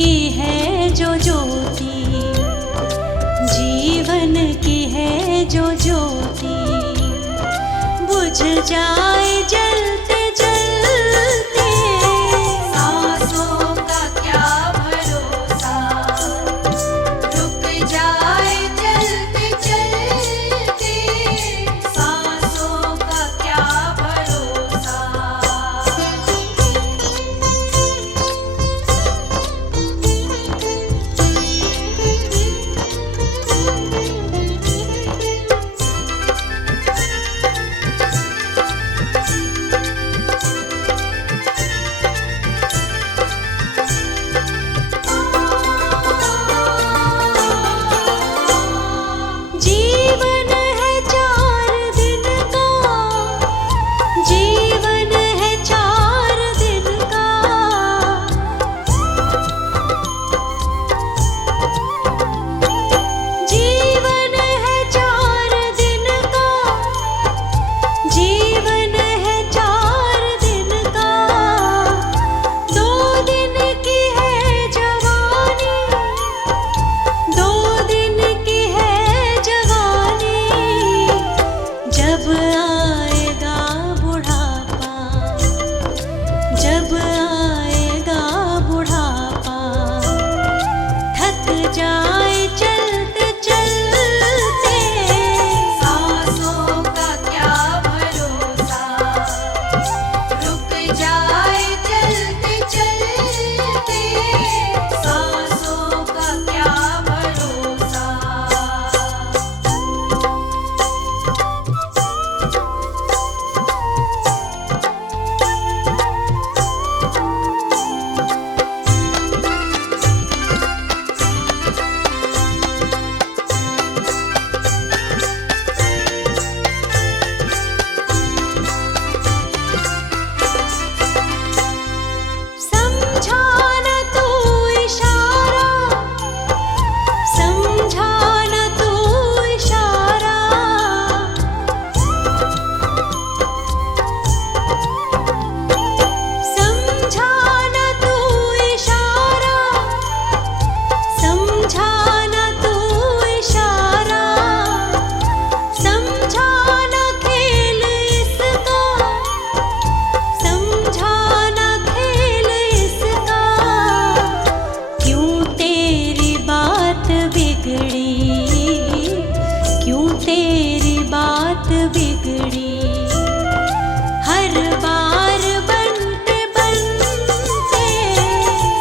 की है जो ज्योति, जीवन की है जो ज्योति, बुझ जाए जलते जलते। सांसों का क्या भरोसा, रुक जाए चलते चलते। सांसों का क्या भरोसा। जीवन है 4 दिन का, जीवन है 4 दिन का। जीवन है 4 दिन का, जीवन है 4 दिन का। 2 दिन की है जवानी, 2 दिन की है जवानी। जब आएगा बुढ़ापा, जब आएगा बुढ़ापा, थक जाए चलते चलते। सांसों का क्या भरोसा, रुक जाए चलते चलते। सांसों का क्या भरोसा। समझा न तू इशारा, समझा न तू इशारा। समझा न तू इशारा, समझा न तू इशारा। समझा न खेल इसका, समझा न खेल इसका। क्यों तेरी बात बिगड़ी, क्यों तेरी बात बिगड़ी। हर बार बनते बनते।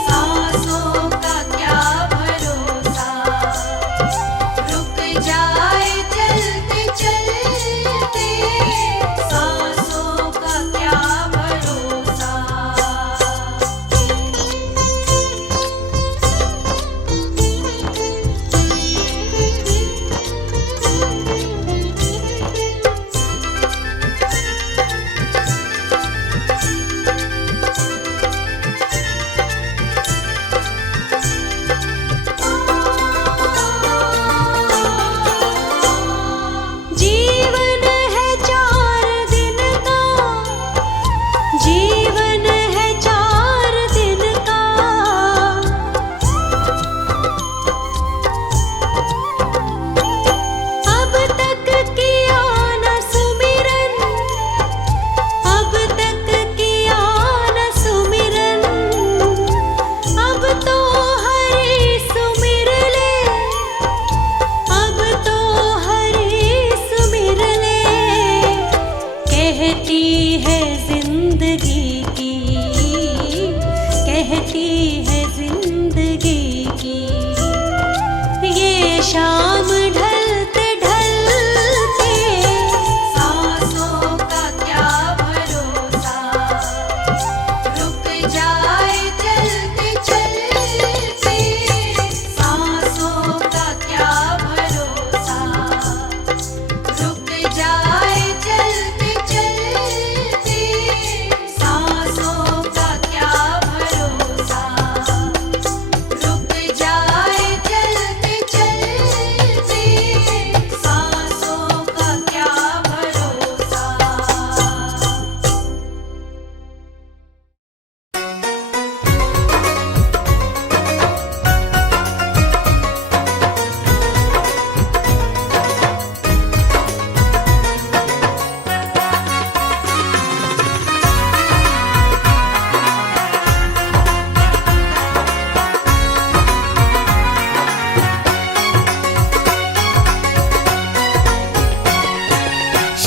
सांसों का क्या भरोसा, रुक जाए चलते चलते। सांसों का क्या भरोसा।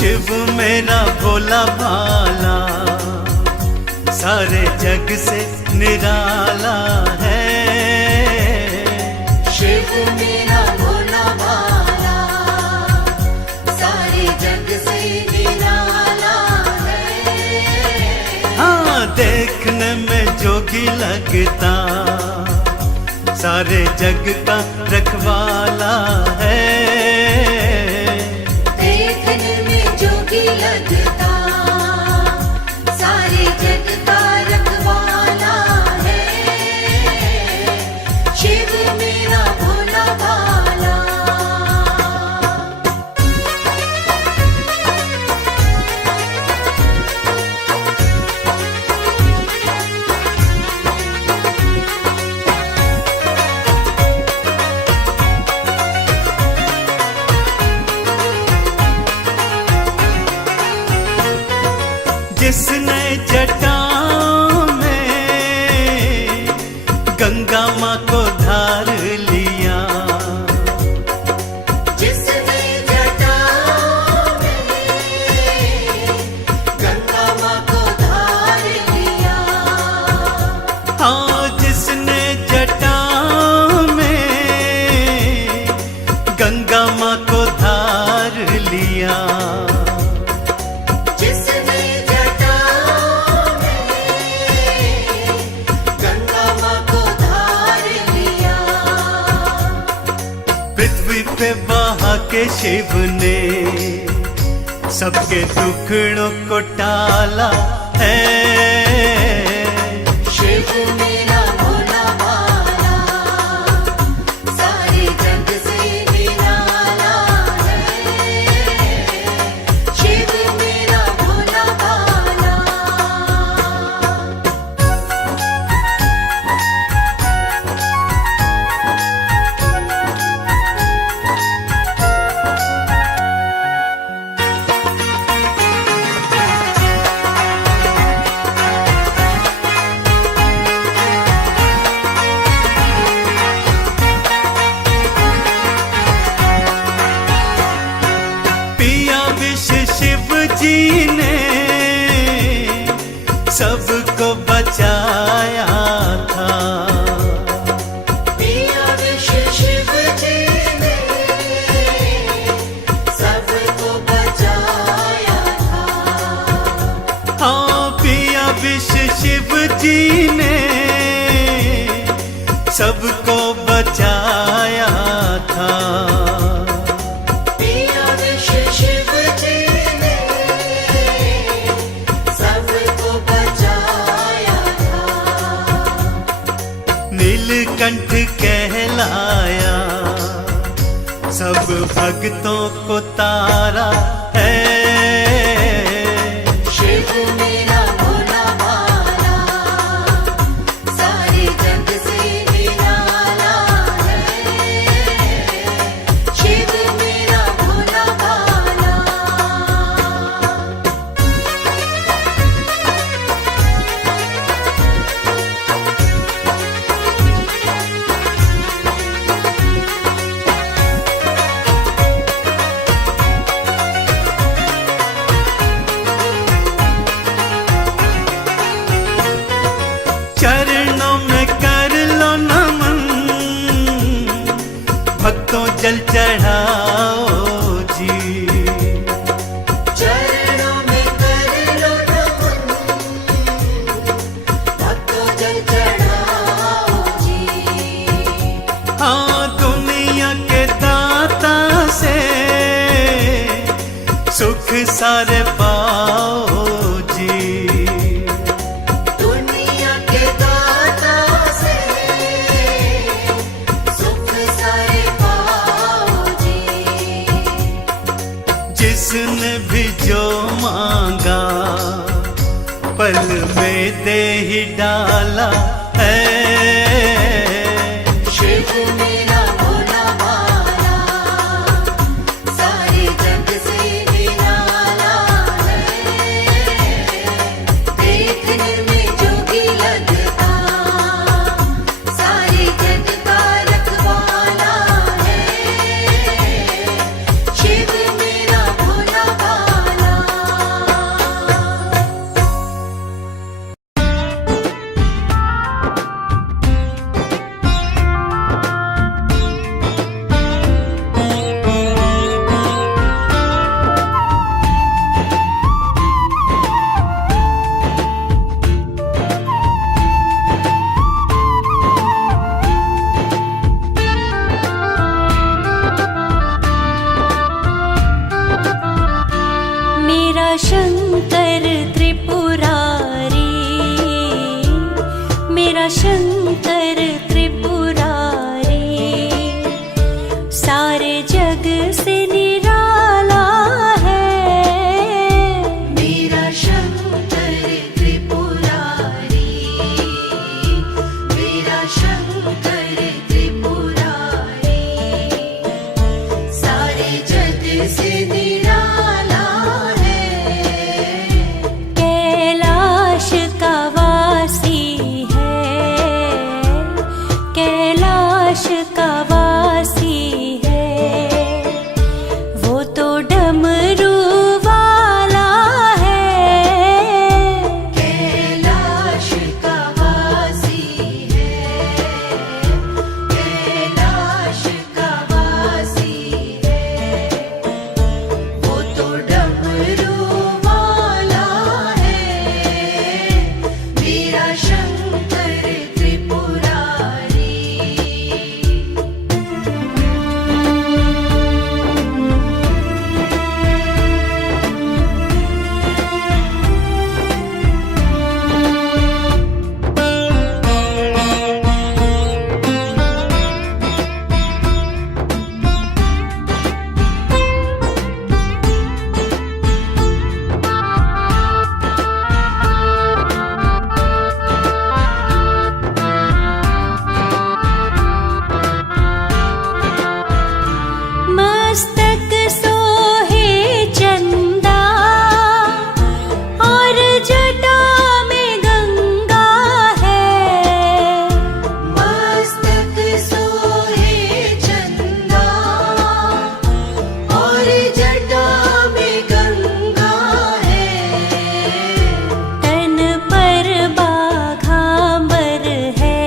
शिव मेरा भोला भाला सारे जग से निराला है। शिव मेरा भोला भाला सारे जग से निराला है। हाँ, देखने में जोगी लगता सारे जग का रखवाला है। देखने में जोगी लगता सारे जग का रखवाला है। शिव मेरा भोला भाला। जिसने जटा में गंगा माँ को धार लिया, जिसने जटा में गंगा माँ को धार लिया। हाँ, जिसने जटा में गंगा माँ को धार लिया, पृथ्वी पे बहा के शिव ने सबके दुखड़ों को टाला है। शिव मेरा भोला भाला सारे जग से निराला है। शिव मेरा भोला भाला। शिव जी ने सबको बचाया था। पिया विष शिव जी ने सबको बचाया था। हाँ, पिया विष शिव जी ने सबको बचाया था। नीलकंठ कहलाया सब भक्तों को तारा है। शिव मेरा भोला भाला सारे जग से निराला है। शिव मेरा भोला भाला। चरणों में कर लो नमन, भक्तों जल चढ़ाओ जी। चरणों में कर लो नमन, भक्तों जल चढ़ाओ जी। हाँ, दुनिया के दाता से सुख सारे पाओ जी। दुनिया के दाता से सुख सारे पाओ जी। जिसने भी जो मांगा पल में दे ही डाला है। शिव मेरा भोला भाला सारे जग से निराला है। देखने में जोगी लगता सारे जग का रखवाला है। शिव मेरा भोला भाला। जग से निराला है मेरा शंकर त्रिपुरारी, मेरा शंकर त्रिपुरारी, सारे जग से निराला है। कैलाश का वासी है, कैलाश का वासी है, वो तो डमरू वाला है। कैलाश का वासी है, कैलाश का वासी है, वो तो डमरू वाला है मेरा शंकर त्रिपुरारी। मस्तक सोहे चंदा और जटा में गंगा है। मस्तक सोहे चंदा और जटा में गंगा है। तन पर बाघांबर है,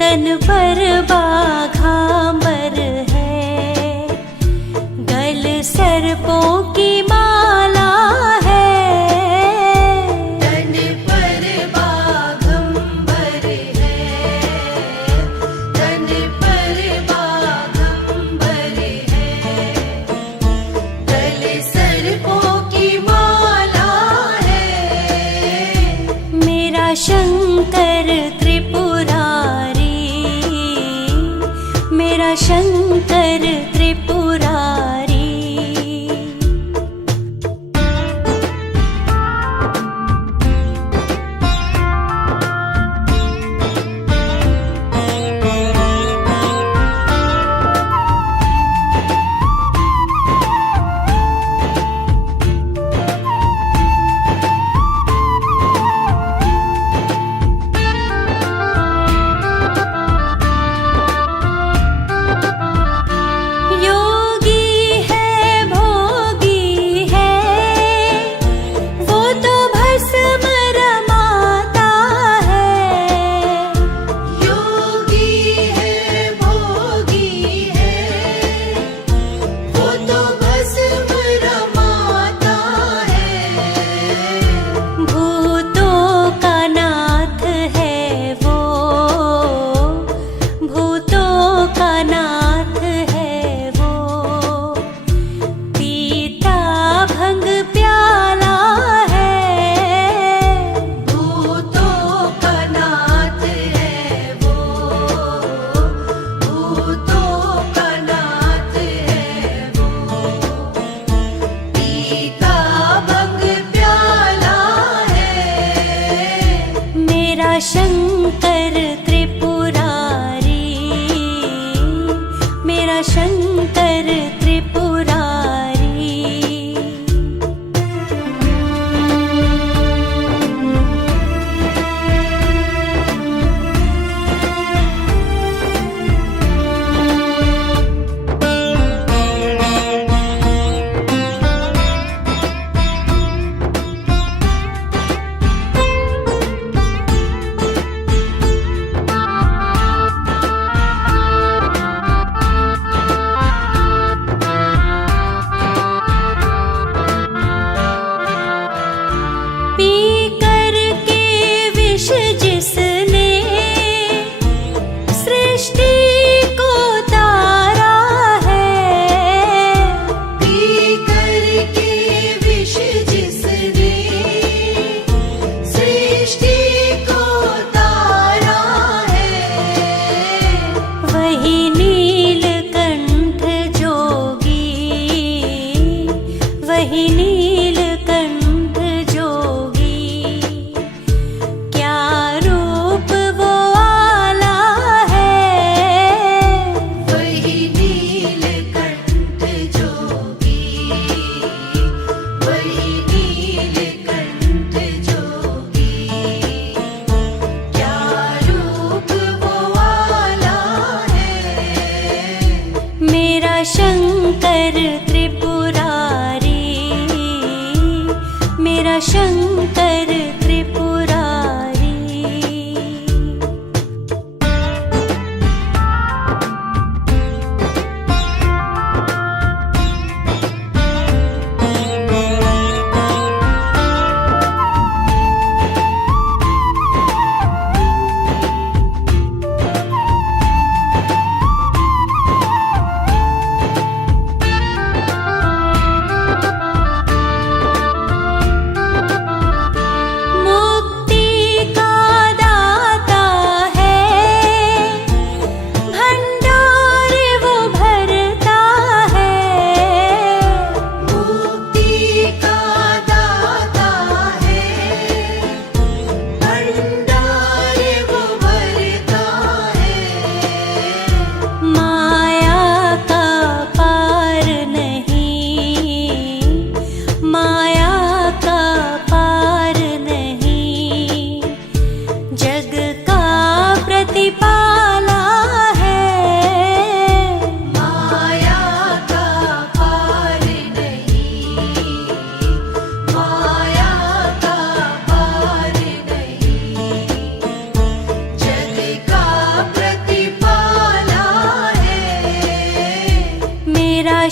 तन पर बाघांबर है, गल सर्पों की माला है। तन पर बाघंबर है, तन पर बाघंबर है, गले सर्पों की माला है मेरा शंकर त्रिपुरारी, मेरा शंकर त्रिपुरारी। योगी है भोगी है, वो तो भस्म रमाता है। योगी है भोगी है, वो तो भस्म रमाता है। भूतों का नाथ है वो, भूतों का नाथ है वो, पीता भंग प्याला है। भूतों का नाथ है वो, भूतों का नाथ है वो, पीता भंग प्याला है मेरा शंकर त्रिपुरारी, मेरा शंकर त्रिपुरारी। शंकर त्रिपुरारी, मेरा शंकर त्रिपुरारी।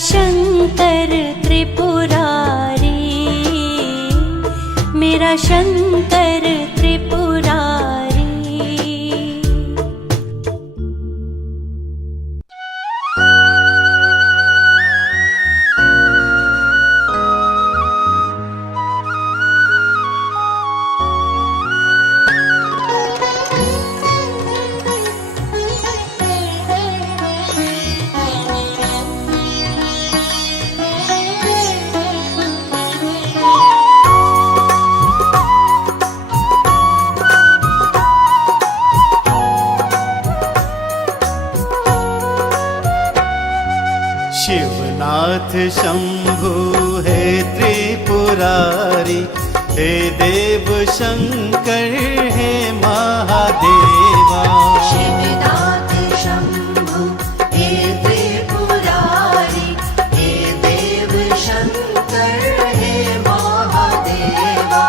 शंकर त्रिपुरारी, मेरा शंकर त्रिपुरारी। शिवनाथ शंभु है त्रिपुरारी, हे देव शंकर है महादेवा। शिवनाथ शंभु हे त्रिपुरारी, हे देव शंकर हे महादेवा।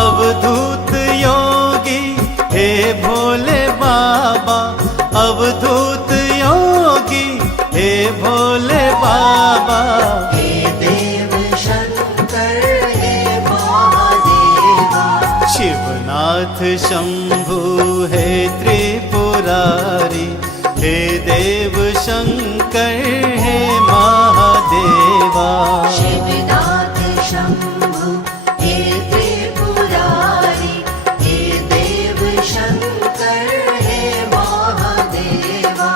अवधूत योगी हे भोले बाबा, अवधूत योगी हे भोले बाबा। हे देव शंकर हे महादेवा। शिवनाथ शंभु है त्रिपुरारी, हे देव शंकर है महादेवा। शिवनाथ शंभु हे त्रिपुरारी, हे देव शंकर हे महादेवा।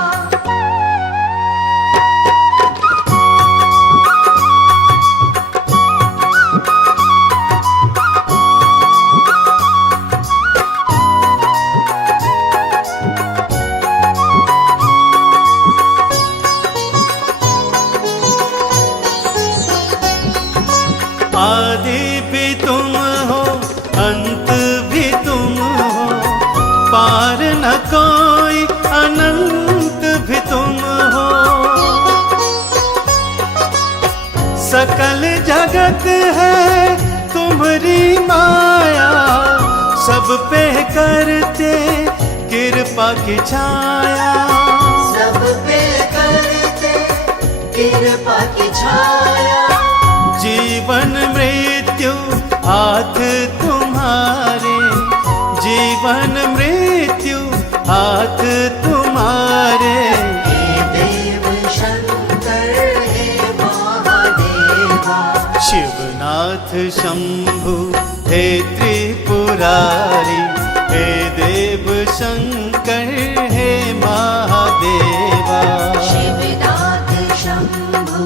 आदि भी तुम हो, अंत भी तुम हो, पार न कोई, अनंत भी तुम हो। सकल जगत है तुम्हारी माया, सब पे करते कृपा की छाया। सब पे करते कृपा की छाया। जीवन मृत्यु हाथ तुम्हारे, जीवन मृत्यु हाथ तुम्हारे। हे देव शंकर हे महादेवा। शिवनाथ शंभु हे त्रिपुरारी, हे देव शंकर हे महादेवा। शिवनाथ शंभु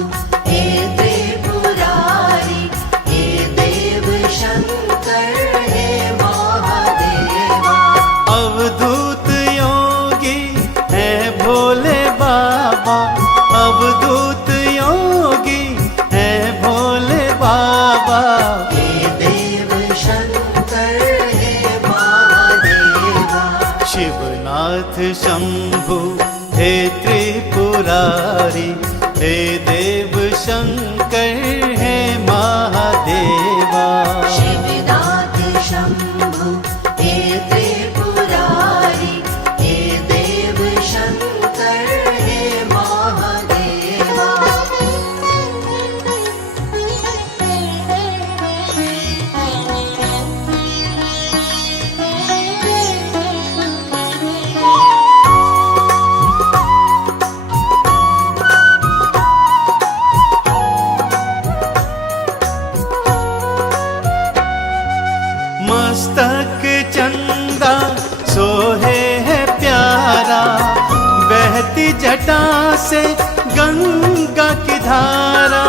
हे त्रिपुरारी, हे देव शंकर हे महादेवा। अवधूत योगी है भोले बाबा, अवधूत योगी है भोले बाबा। हे देव शंकर हे महादेवा। शिवनाथ शंभु हे त्रिपुरारी, हे गंगा की धारा।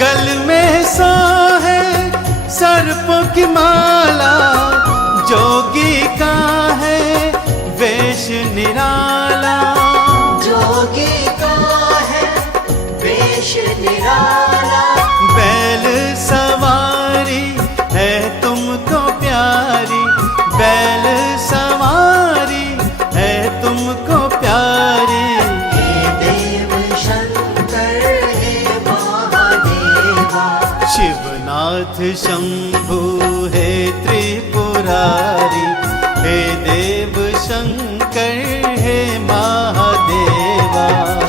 गल में सोहे सर्पों की माला, जोगी का है वेश निराला। जोगी का है वेश निराला। बैल सवारी है तुमको प्यारी, बैल सवारी है तुमको प्यारी। हे देव शंकर हे महादेवा। शिवनाथ शंभु हे त्रिपुरारी, हे देव शंकर हे महादेवा।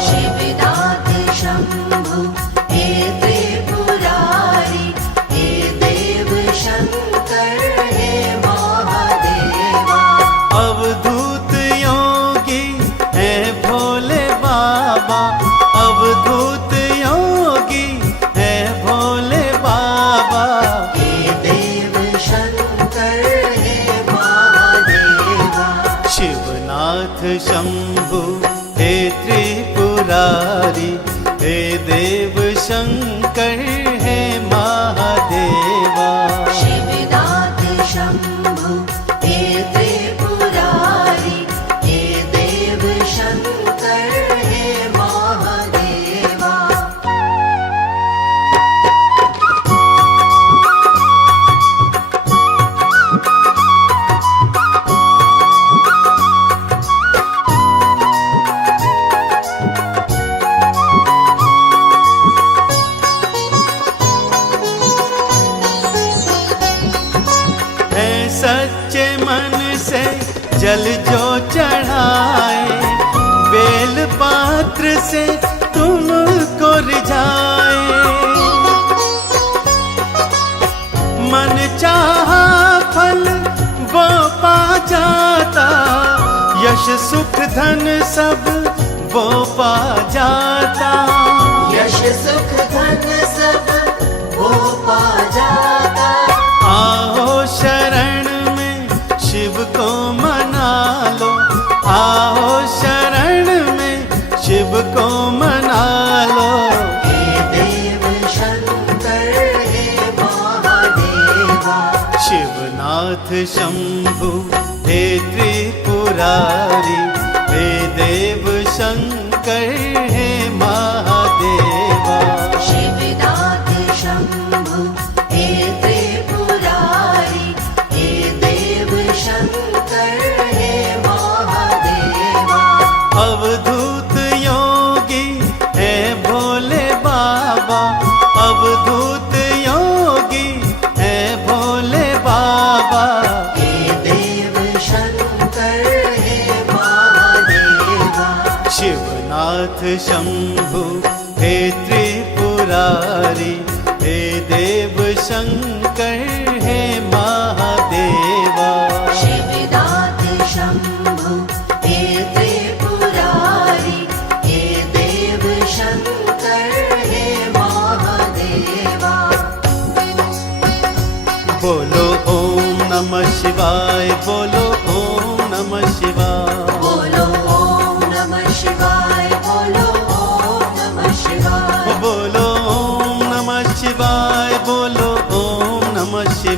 शिवनाथ शंभु हे त्रिपुरारी, हे देव शंकर हे महादेवा। अवधूत योगी है भोले बाबा, अवधूत योगी है भोले बाबा। हे देव शंकर हे महादेवा। शिवनाथ शंभु हे त्रिपुरारी, हे देव शंकर हे महादेवा। शिवनाथ शंभु हे त्रिपुरारी, हे देव शंकर हे महादेवा। है सच्चे मन से जल जो चढ़ाए, बेल पात्र से तुमको रिझाए। मन चाहा फल वो पा जाता, यश सुख धन सब वो पा जाता। यश सुख धन सब वो पा जाता। आओ शरण में शिव को मना लो, आओ शरण में शिव को मना लो। हे देव शंकर हे महादेवा। शिवनाथ शंभु हे त्रिपुरारी, हे देव शंकर हे महादेवा। शिवनाथ शंभु हे त्रिपुरारी, हे देव शंकर हे महादेवा। अवधूत योगी है भोले बाबा, अवधूत योगी है भोले बाबा। हे देव शंकर हे महादेवा। शिवनाथ शंभु हे त्रिपुरारी, हे देव शंकर हे महादेवा। शिवनाथ शंभु हे त्रिपुरारी, हे देव शंकर हे महादेवा। बोलो ओम नमः शिवाय, बोलो ओम नमः शिवाय। बोलो ओम नमः शिवाय, बोलो ओम नमः शिवाय। बोलो ओम नमः शिवाय, बोलो ओम नमः शिवाय।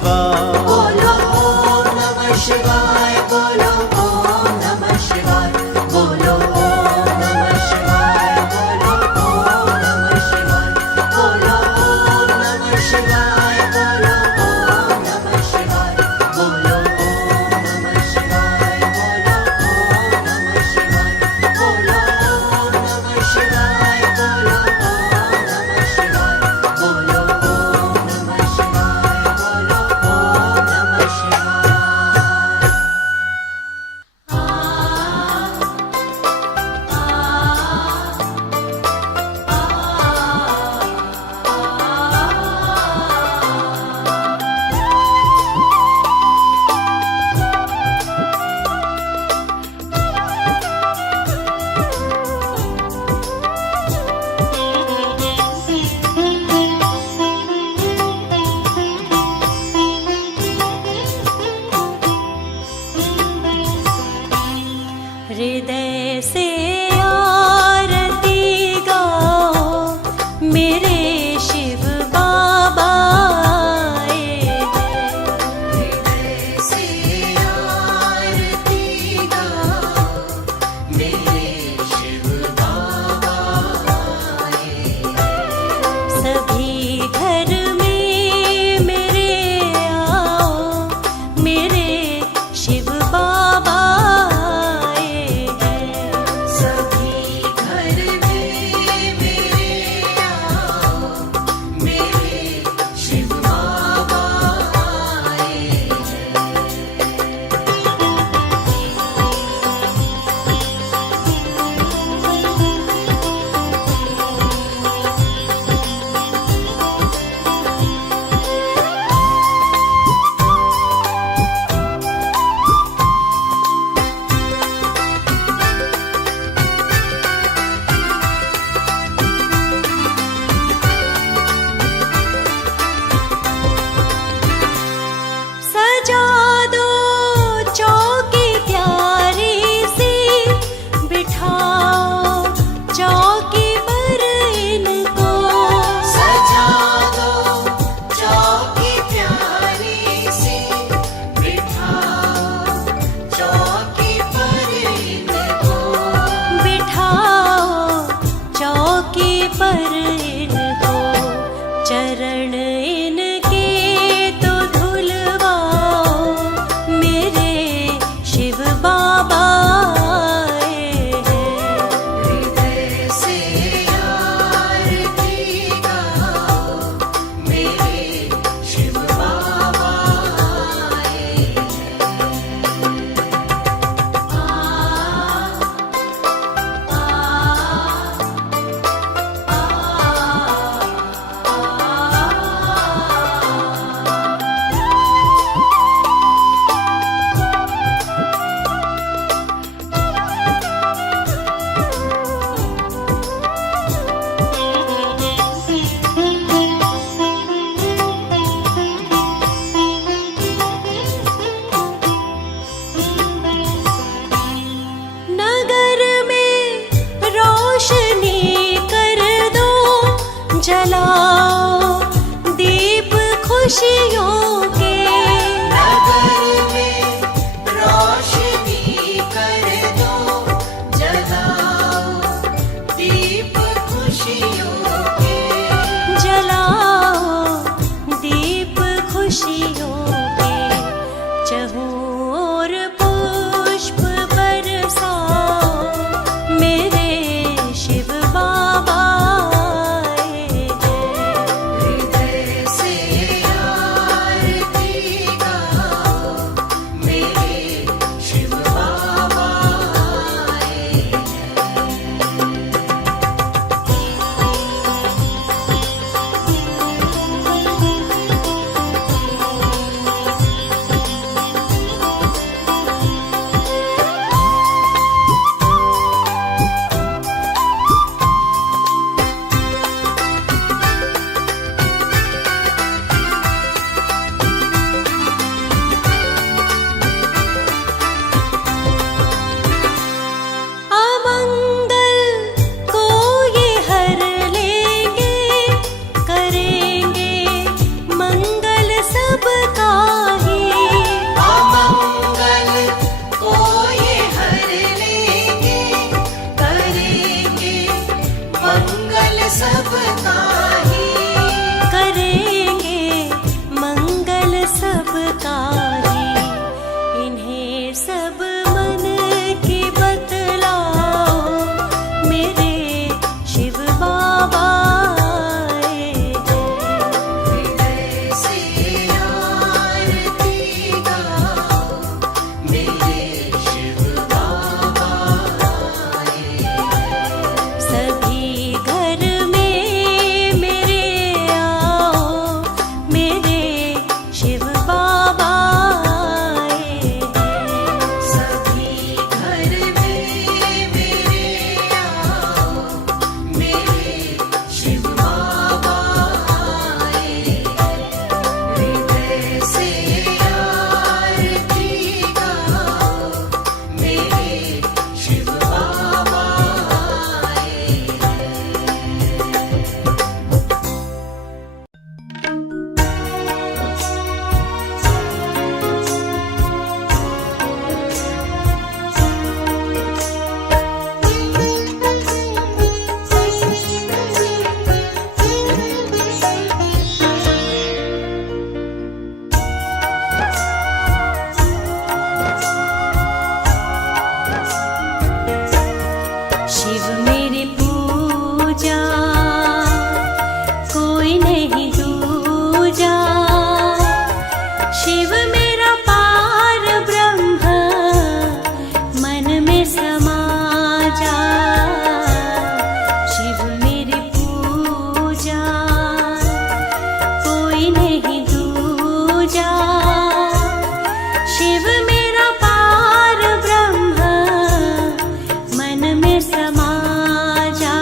सबका ही करेंगे मंगल सबका ही। इन्हें सब मन की बतलाओ, मेरे शिव बाबा आए हैं। हृदय से आरती गाओ, मेरे शिव बाबा आए हैं। सभी घर में मेरे आओ, मेरे शिव बाबा आए हैं। सभी घर में मेरे आओ, मेरे शिव बाबा आए हैं। हृदय से आरती गाओ, मेरे शिव बाबा आए शिव मेरी पूजा कोई नहीं दूजा। शिव मेरा पार ब्रह्म मन में समा जा। शिव मेरी पूजा कोई नहीं दूजा। शिव मेरा पार ब्रह्म मन में समा जा।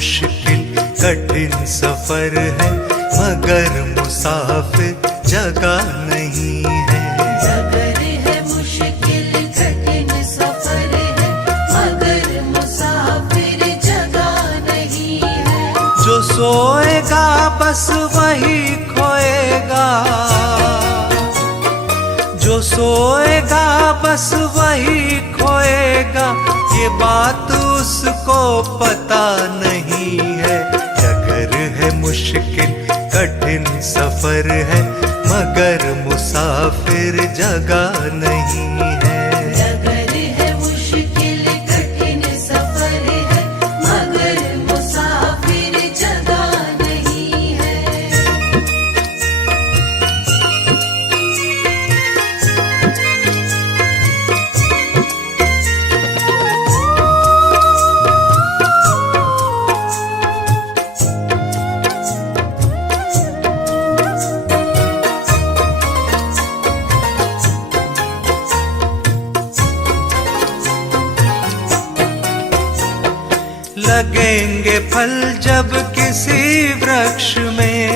मुश्किल कठिन सफर है, मगर मुसाफिर जगह नहीं है। डगर है मुश्किल कठिन सफर है, मगर मुसाफिर जगह नहीं है। जो सोएगा बस वही खोएगा, जो सोएगा बस वही खोएगा, ये बात उसको पता नहीं है। डगर है मुश्किल कठिन सफर है, मगर मुसाफिर जगह नहीं है। डगर है मुश्किल कठिन सफर है, मगर मुसाफिर जगह नहीं है। लगेंगे फल जब किसी वृक्ष में,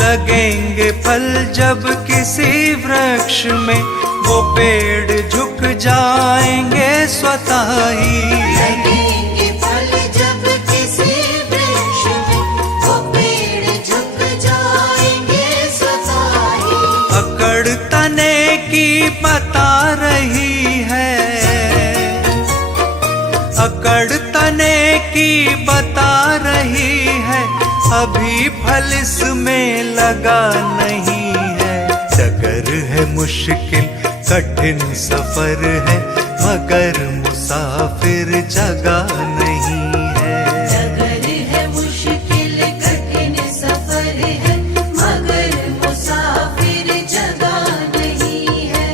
लगेंगे फल जब किसी वृक्ष में, वो पेड़ झुक जाएंगे स्वतः ही। लगेंगे फल जब किसी वृक्ष में, वो पेड़ झुक जाएंगे स्वतः ही। अकड़ तने की बता रही है, अकड़ तने की बता रही है, अभी फल इसमें लगा नहीं है। डगर है मुश्किल कठिन सफर है, मगर मुसाफिर जगह नहीं है। डगर है मुश्किल कठिन सफर है, मगर मुसाफिर जगह नहीं है।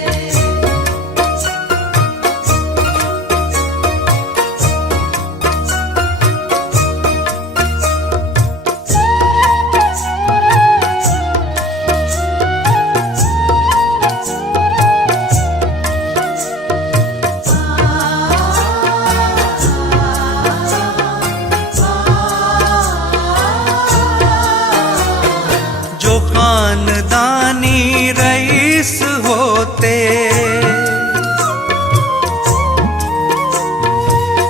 जो खानदानी रईस होते,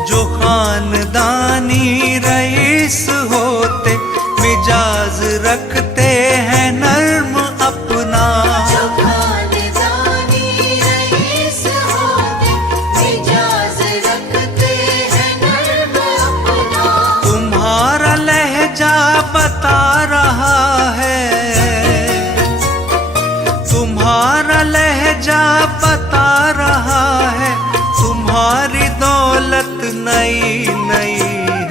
जो खानदानी रईस होते, मिजाज रखते हैं नर्म अपना। जो खानदानी रईस होते, मिजाज रखते हैं नर्म अपना। तुम्हारा लहजा बता रहा है, तुम्हारा लहजा बता रहा है, तुम्हारी दौलत नई नई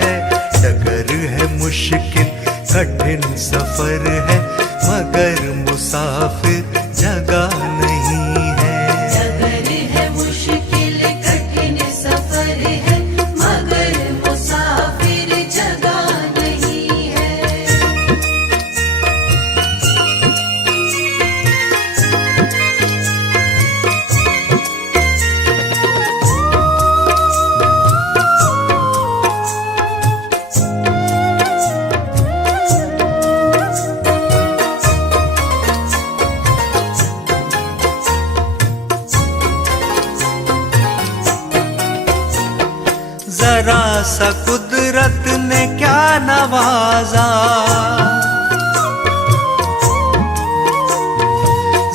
है। डगर है मुश्किल कठिन सफर है, मगर मुसाफिर जगह नहीं है। डगर है मुश्किल कठिन सफर है, मगर मुसाफिर जगह नहीं है। जरा सा कुदरत ने क्या नवाजा,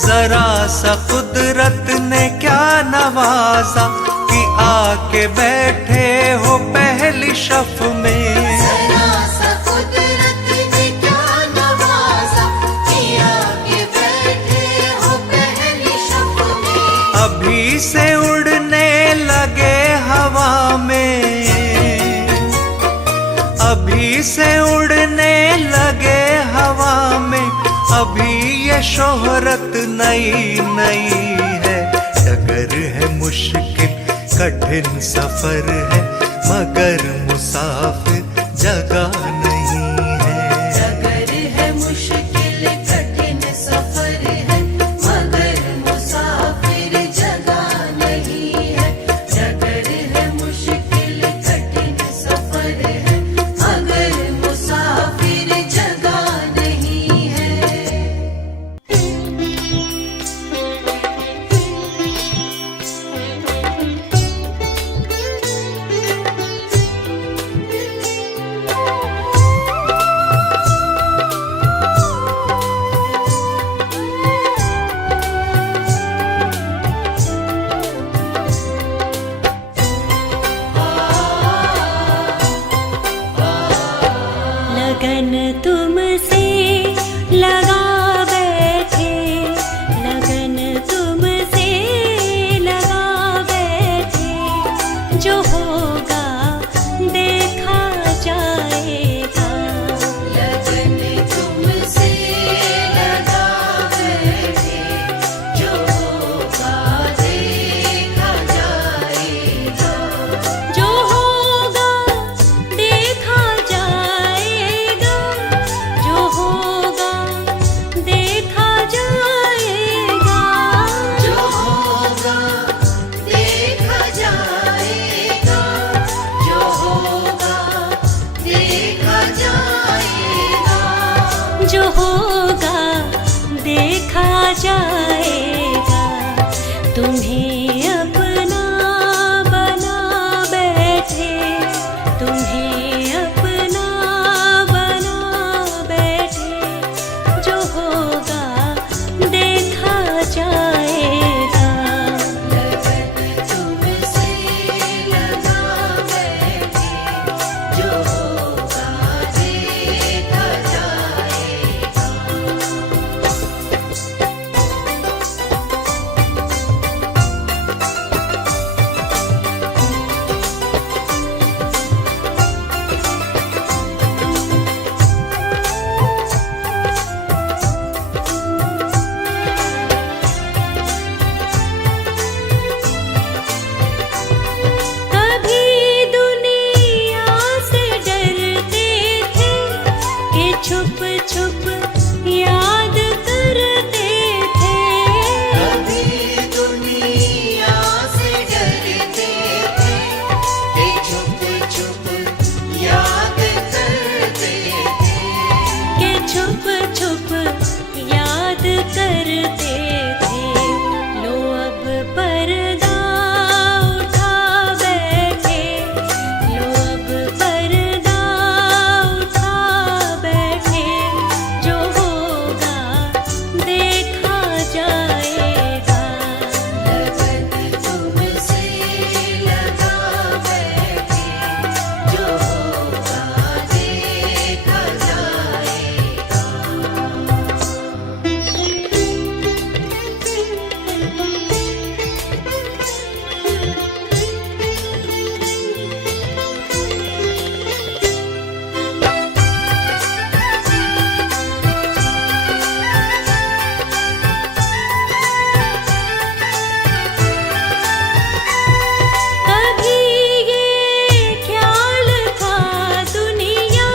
जरा सा कुदरत ने क्या नवाजा, कि आके बैठे हो पहली शफ में। जरा सा कुदरत ने क्या नवाजा, कि आके बैठे हो पहली शफ में। अभी से उड़ने लगे हवा में, अभी से उड़ने लगे हवा में, अभी ये शोहरत नई नई है। डगर है मुश्किल कठिन सफर है, मगर मुसाफिर जगह नहीं है। डगर है मुश्किल कठिन सफर है, मगर मुसाफिर जगह नहीं है। डगर है जाएगा। तुम्हें अपना बना बैठे, तुम्हें अपना बना बैठे, जो होगा देखा जाएगा। लगन तुमसे लगा बैठे, जो होगा देखा जाएगा। कभी दुनिया से डरते थे कि छुप छुप याद करते थे। कभी दुनिया से डरते थे कि छुप छुप याद करते थे। कि छुप छुप याद करते थे। लो अब पर्दा उठा बैठे, लो अब पर्दा उठा बैठे, जो होगा देखा जाएगा। लगन तुमसे लगा बैठे, जो होगा देखा जाएगा। कभी ये ख्याल था दुनिया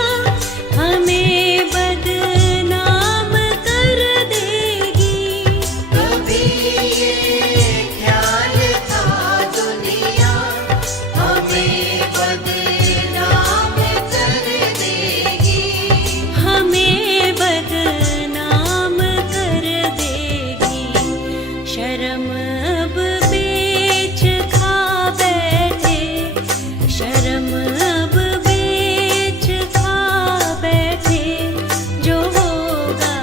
हमें बदनाम कर देगी। कभी ये ख्याल था दुनिया हमें बदनाम कर देगी। हमें बदनाम कर देगी। शर्म अब बेच खा बैठे, शर्म अब बेच खा बैठे, जो होगा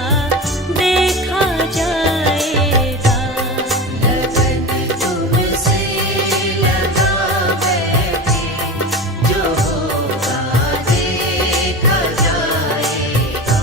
देखा जाएगा। लगन तुमसे लगा बैठे, जो होगा देखा जाएगा।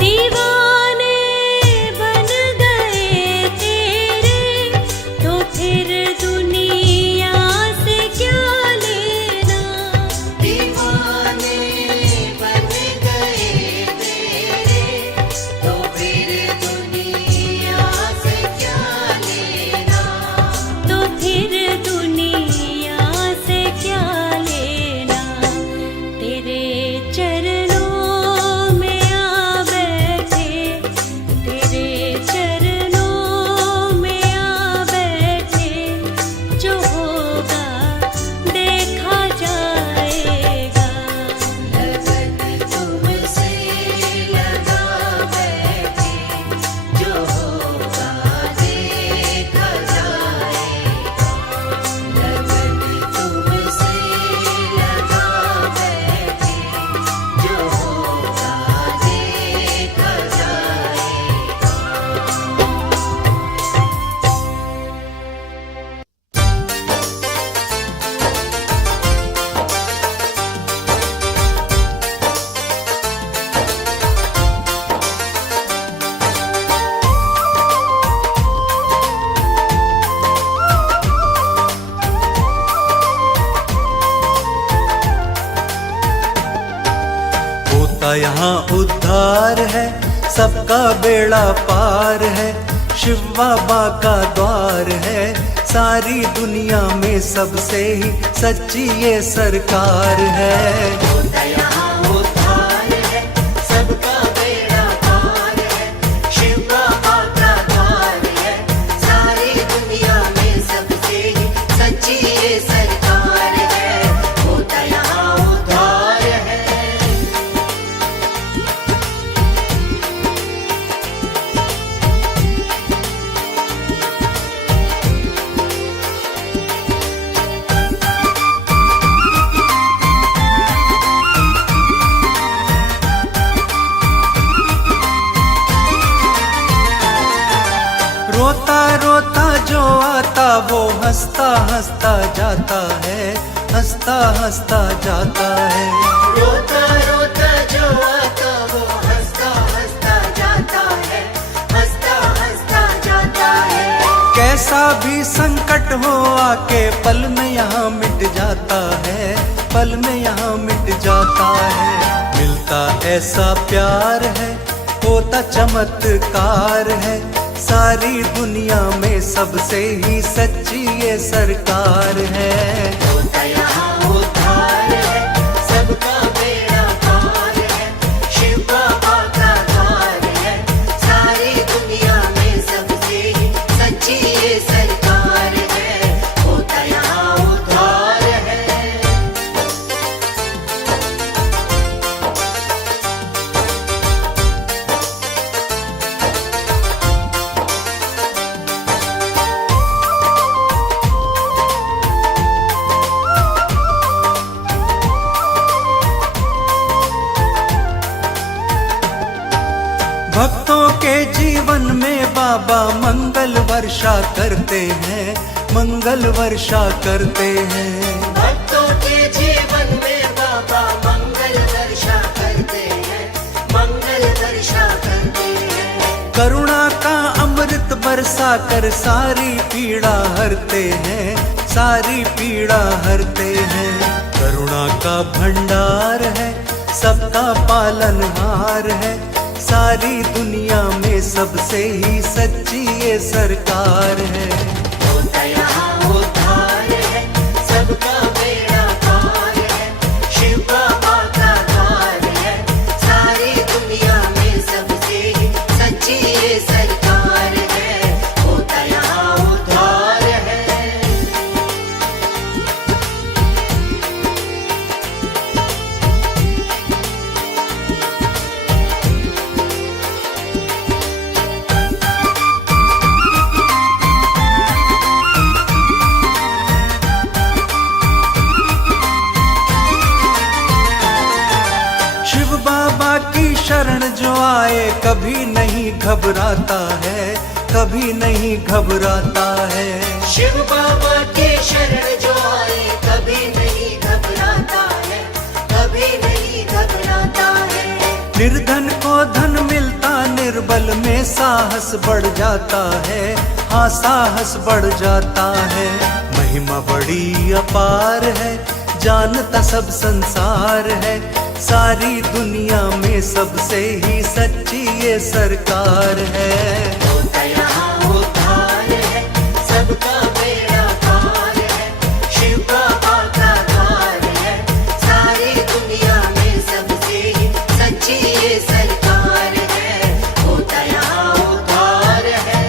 दीवाने बन गए तेरे, तो फिर दुनिया से क्या लेना। दीवाने बन गए तेरे, तो फिर दुनिया से क्या लेना। तो फिर दुनिया से क्या लेना। तेरे चरणों में आ बैठे, तेरे चरणों में आ बैठे, जो होगा देखा जाएगा। लगन तुमसे लगा बैठे, जो होगा देखा जाएगा। लगन तुमसे लगा बैठे, जो होगा देखा जाएगा। होता यहाँ उद्धार है, सबका बेड़ा पार है, शिव बाबा का द्वार है, सारी दुनिया में सबसे ही सच्ची ये सरकार है। होता यहाँ उद्धार है, सबका बेड़ा पार है, शिव बाबा का द्वार है, सारी दुनिया में सबसे ही सच्ची ये सरकार है। होता यहाँ उद्धार है। रोता रोता जो आता वो हंसता हंसता जाता है, हंसता हंसता जाता है। रोता रोता जो आता वो हंसता हंसता जाता है, हंसता हंसता जाता है। कैसा भी संकट हो आके पल में यहाँ मिट जाता है, पल में यहाँ मिट जाता है। मिलता ऐसा प्यार है, होता चमत्कार है, सारी दुनिया में सबसे ही सच्ची ये सरकार है। होता यहाँ उद्धार है, सबका बेड़ा पार है, शिव बाबा का द्वार है, सारी दुनिया में सबसे ही सच्ची ये सरकार है। होता यहाँ उद्धार है। भक्तों के जीवन में बाबा मंगल वर्षा करते हैं, मंगल वर्षा करते हैं। भक्तों के जीवन में बाबा मंगल वर्षा करते हैं, मंगल वर्षा करते हैं। करुणा का अमृत बरसा कर सारी पीड़ा हरते हैं, सारी पीड़ा हरते हैं। करुणा का भंडार है, सबका पालनहार है, सारी दुनिया में सबसे ही सच्ची ये सरकार है। होता यहाँ उद्धार है, सबका बेड़ा पार है, शिव बाबा का द्वार है, सारी दुनिया में सबसे ही सच्ची ये सरकार है। होता यहाँ उद्धार है। शिव बाबा की शरण जो आए कभी नहीं घबराता है, कभी नहीं घबराता है। शिव बाबा के शरण जो आए कभी नहीं घबराता है, कभी नहीं घबराता है। निर्धन को धन मिलता, निर्बल में साहस बढ़ जाता है, हाँ साहस बढ़ जाता है। महिमा बड़ी अपार है, जानता सब संसार है, सारी दुनिया में सबसे ही सच्ची ये सरकार है। होता यहाँ उद्धार है, सबका बेड़ा पार है, शिव बाबा का द्वार है, सारी दुनिया में सबसे ही सच्ची ये सरकार है। होता यहाँ उद्धार है।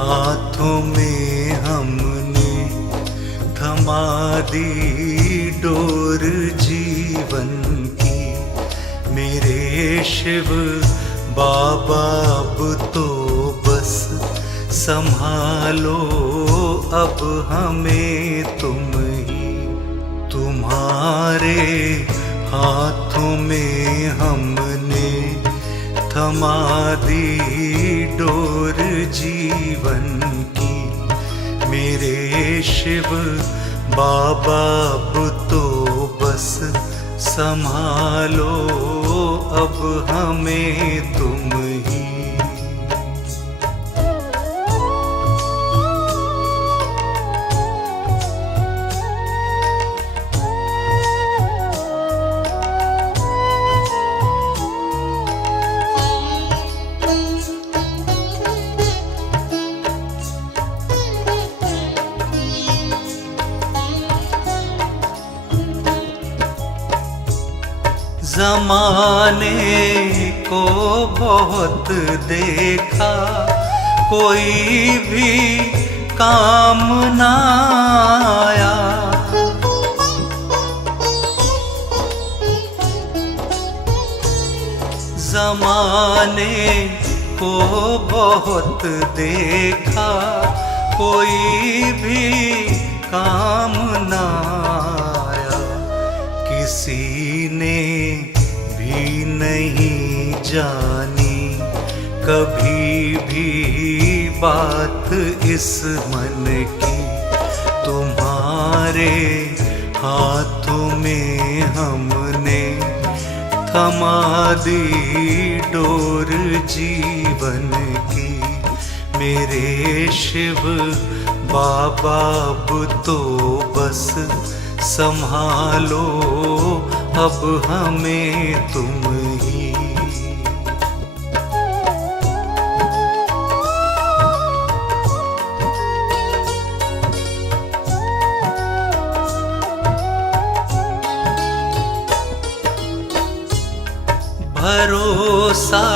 हाथों में हमने थमा दी डोर जीवन की, मेरे शिव बाबा अब तो बस संभालो अब हमें तुम ही। तुम्हारे हाथों में हमने थमा दी डोर जीवन की। मेरे शिव बाबा अब तो बस संभालो अब हमें तुम ही। ज़माने को बहुत देखा, कोई भी काम ना आया। ज़माने को बहुत देखा, कोई भी काम ना आया। किसी ने भी नहीं जानी कभी भी बात इस मन की। तुम्हारे हाथों में हमने थमा दी डोर जीवन की। मेरे शिव बाबा अब तो बस संभालो अब हमें तुम ही। भरोसा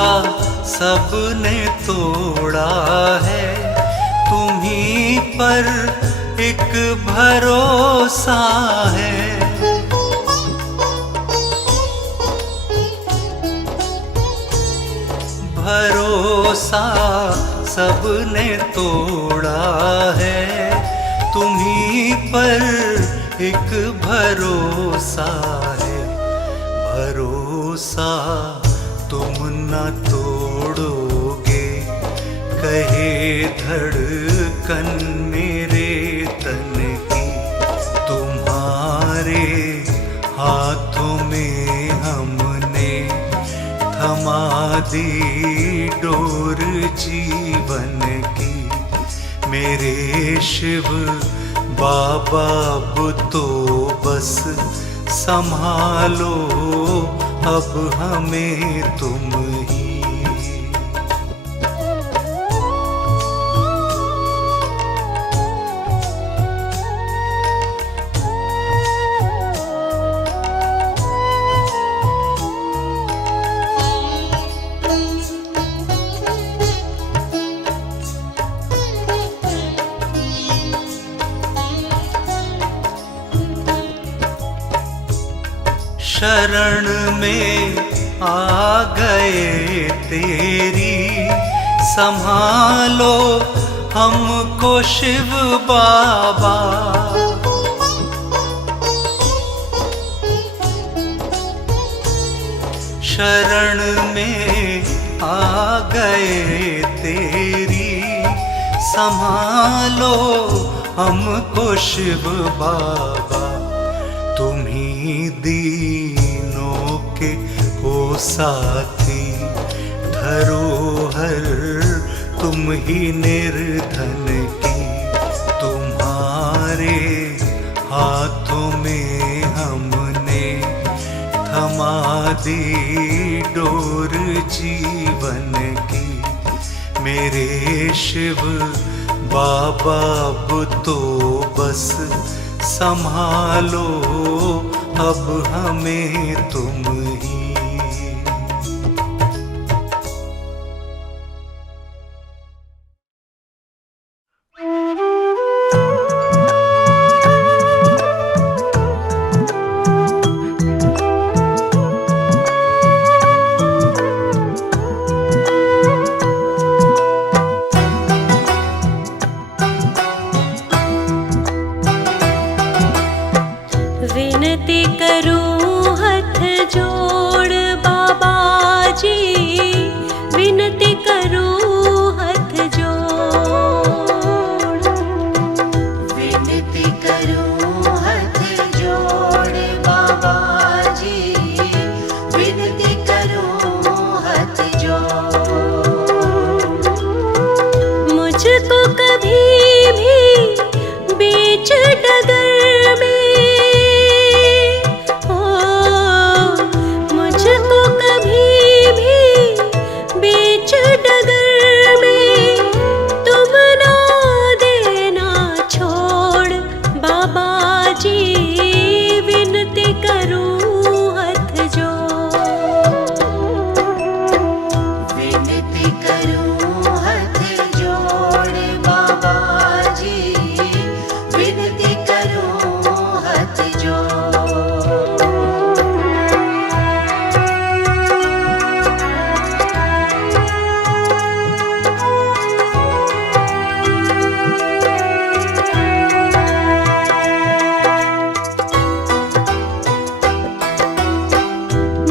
सबने तोड़ा है, तुम्हीं पर एक भरोसा है। भरोसा सबने तोड़ा है, तुम्हीं पर एक भरोसा है। भरोसा तुम न तोड़ोगे, कहे धड़कन मेरे तन की। तुम्हारे हाथों में हमने थमा दी डोर जीवन की। मेरे शिव बाबा अब तो बस संभालो अब हमें तुम ही। शरण में आ गए तेरी, संभालो हमको शिव बाबा। शरण में आ गए तेरी, संभालो हमको शिव बाबा। तुम्हीं दीनों के हो साथी, धरोहर तुम ही निर्धन की। तुम्हारे हाथों में हमने थमा दी डोर जीवन की। मेरे शिव बाबा अब तो बस संभालो अब हमें तुम ही। विनती करूं हाथ जोड़ बाबा जी, विनती करूं हाथ जोड़। विनती करूं हाथ जोड़ बाबा जी, विनती करूं हाथ जोड़। मुझको कभी भी बीच डगर में, हो मुझको कभी भी बीच डगर में तुम ना देना छोड़ बाबा जी, विनती करूं हाथ जोड़। विनती करूं हाथ जोड़ बाबा जी, विनती करूं हाथ जोड़।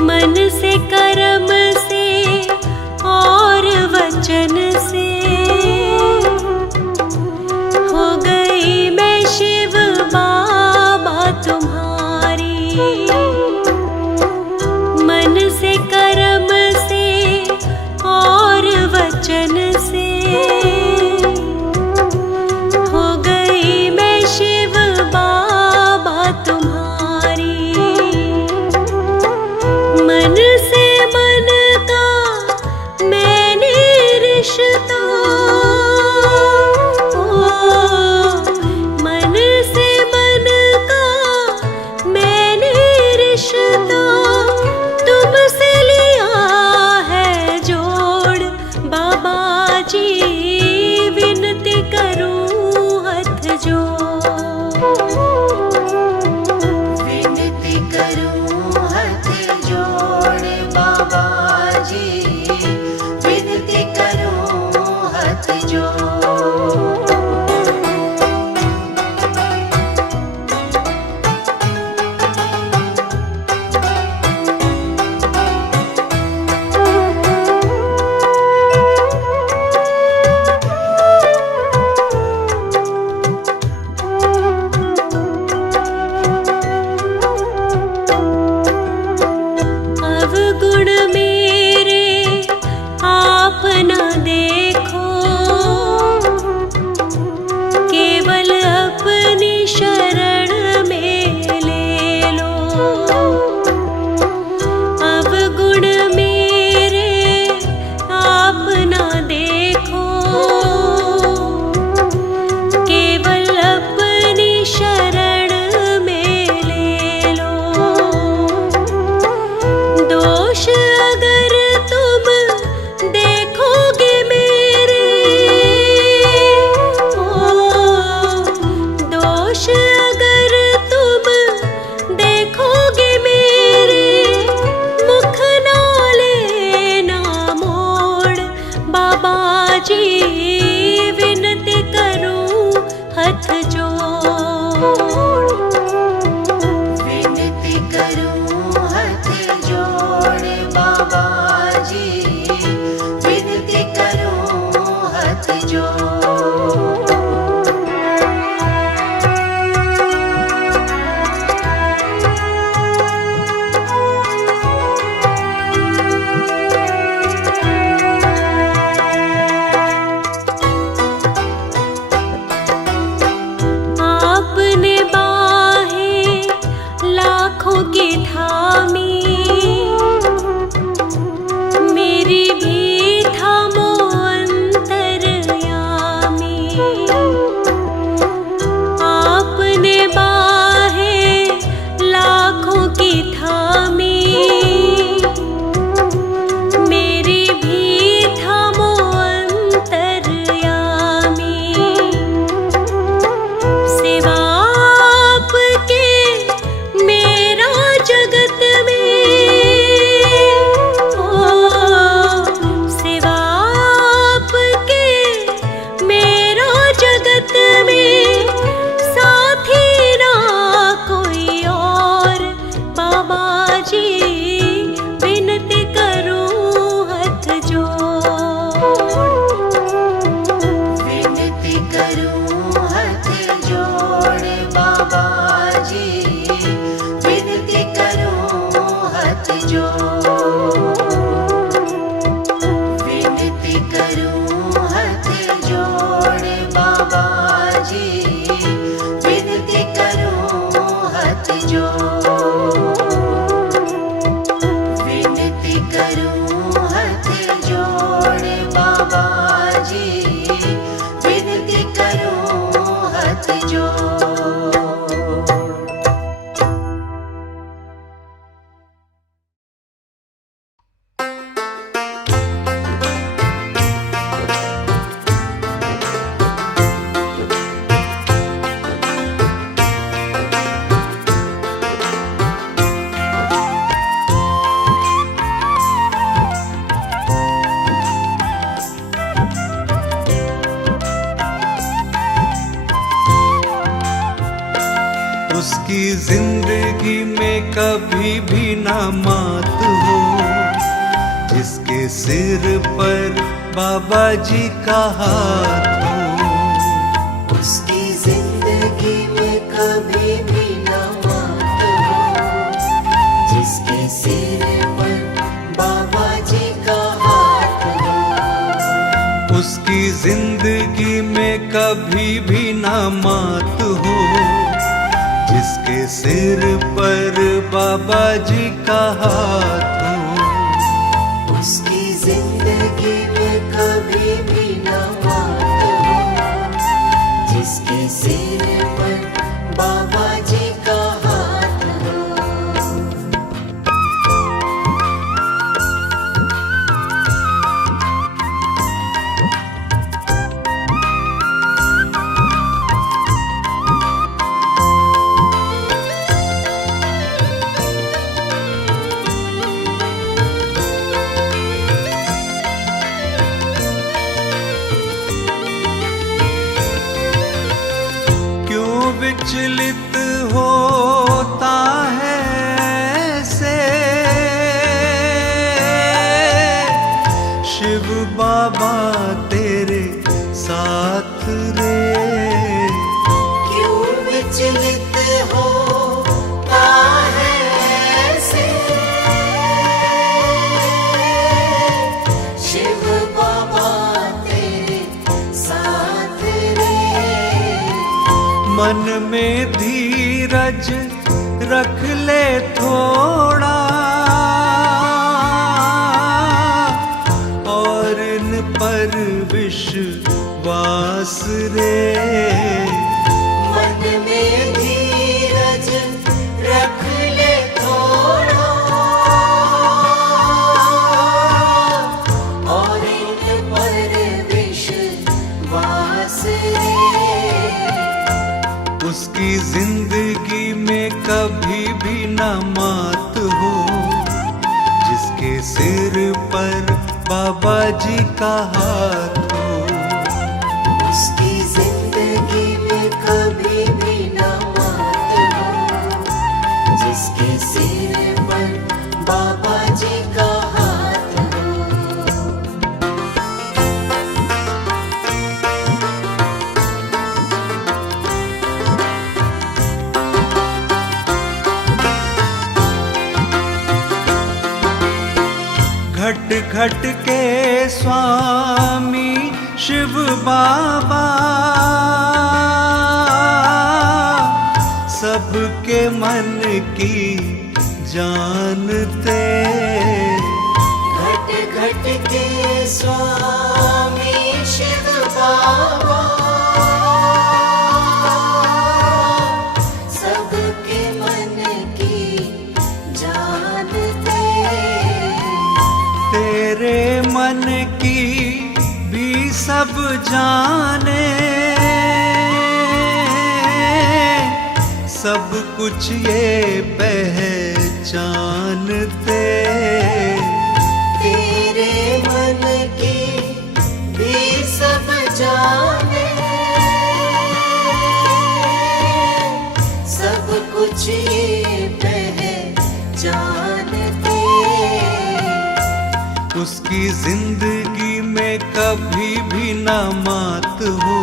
मन से कर्म से और वचन से हो गई मैं शिव बाबा तुम्हारी। मन से कर्म से और वचन से हो गई मैं शिव बाबा तुम्हारी। मन से मन का मैंने रिश्ता, ओ मन से मन का मैंने रिश्ता तुमसे लिया है जोड़ बाबा जी, विनती करूं हाथ जोड़। विनती करूं हाथ जोड़ बाबा जी, विनती करूं हाथ जोड़। अवगुण मेरे आप न देखो, केवल अपनी शरण में ले लो। अवगुण मेरे आप न देखो, केवल अपनी शरण में ले लो। दोष अगर तुम देखोगे मेरे, ओ दोष अगर तुम देखोगे मेरे, मुख ना लेना मोड़ बाबा जी, विनती करूं हाथ जोड़। विनती करूं हाथ जोड़ बाबा जी, विनती करूं हाथ जोड़। आपने उसकी जिंदगी में कभी भी ना मात हो, जिसके सिर पर बाबा जी का हाथ हो। उसकी जिंदगी में कभी भी ना मात हो, जिसके सिर पर बाबा जी का हाथ हो। उसकी जिंदगी में कभी भी ना मात हो, जिसके सिर पर बाबा जी का हाथ हो। उसकी जिंदगी में कभी भी ना मात हो, जिसके सिर पर बाबा जी का हाथ हो। विचलित होता है ऐसे शिव बाबा तेरे साथ रे। क्यों विचलित होता है ऐसे शिव बाबा तेरे साथ रे। मन में धीरज रख ले थोड़ा, और इन पर विश्वास रे। मन में धीरज रख ले थोड़ा, और इन पर विश्वास रे। उसकी जिंदगी में कभी भी ना मात हो, जिसके सिर पर बाबा जी का हाथ हो। उसकी जिंदगी में कभी भी ना मात हो, जिसके सिर पर बाबा जी का हाथ हो। घट घट के स्वामी शिव बाबा सबके मन की जानते। घट घट के स्वामी शिव बाबा सबके मन की जानते। तेरे मन की भी सब जाने, सब कुछ ये पहचानते। तेरे मन की भी सब जाने, सब कुछ ये पहचानते। उसकी जिंदगी में कभी भी ना मात हो,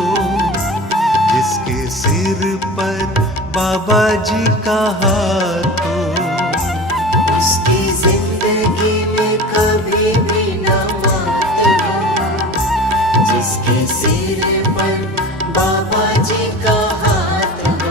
जिसके सिर पर बाबा जी का हाथ हो। उसकी जिंदगी में कभी भी ना मात हो, जिसके सिर पर बाबा जी का हाथ हो।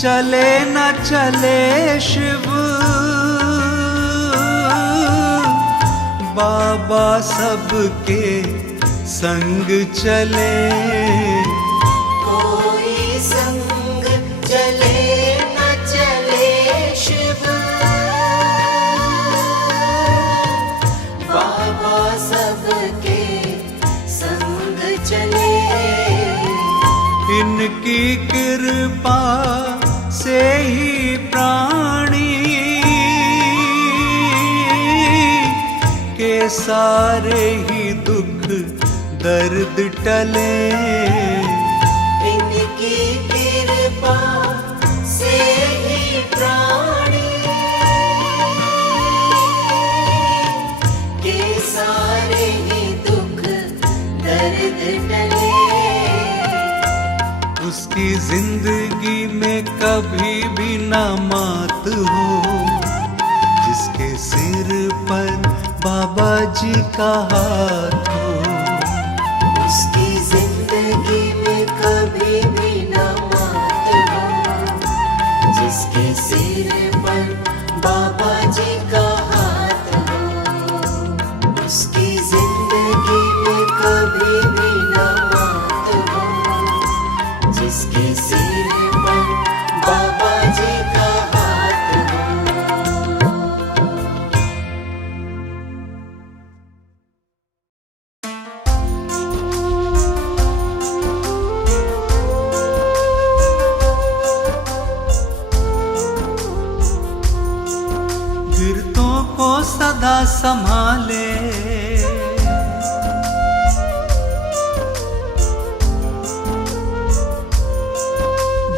चले न चले शिव बाबा सबके संग चले। कोई संग चले न चले शिव बाबा सबके संग चले। इनकी कृपा से ही प्राणी के सारे ही दुख दर्द टले। इनकी कृपा से ही प्राणी के सारे ही दुख दर्द टले। उसकी जिंदगी में कभी भी ना मात हो जिसके सिर पर बाबा जी का हाथ हो। उसकी जिंदगी में कभी भी न मात हो जिसके सिर पर बाबा जी का हाथ हो। उसकी जिंदगी में कभी भी न मात हो जिसके सिर पर बाबा जी का हाथ हो। गिरतों को सदा संभाले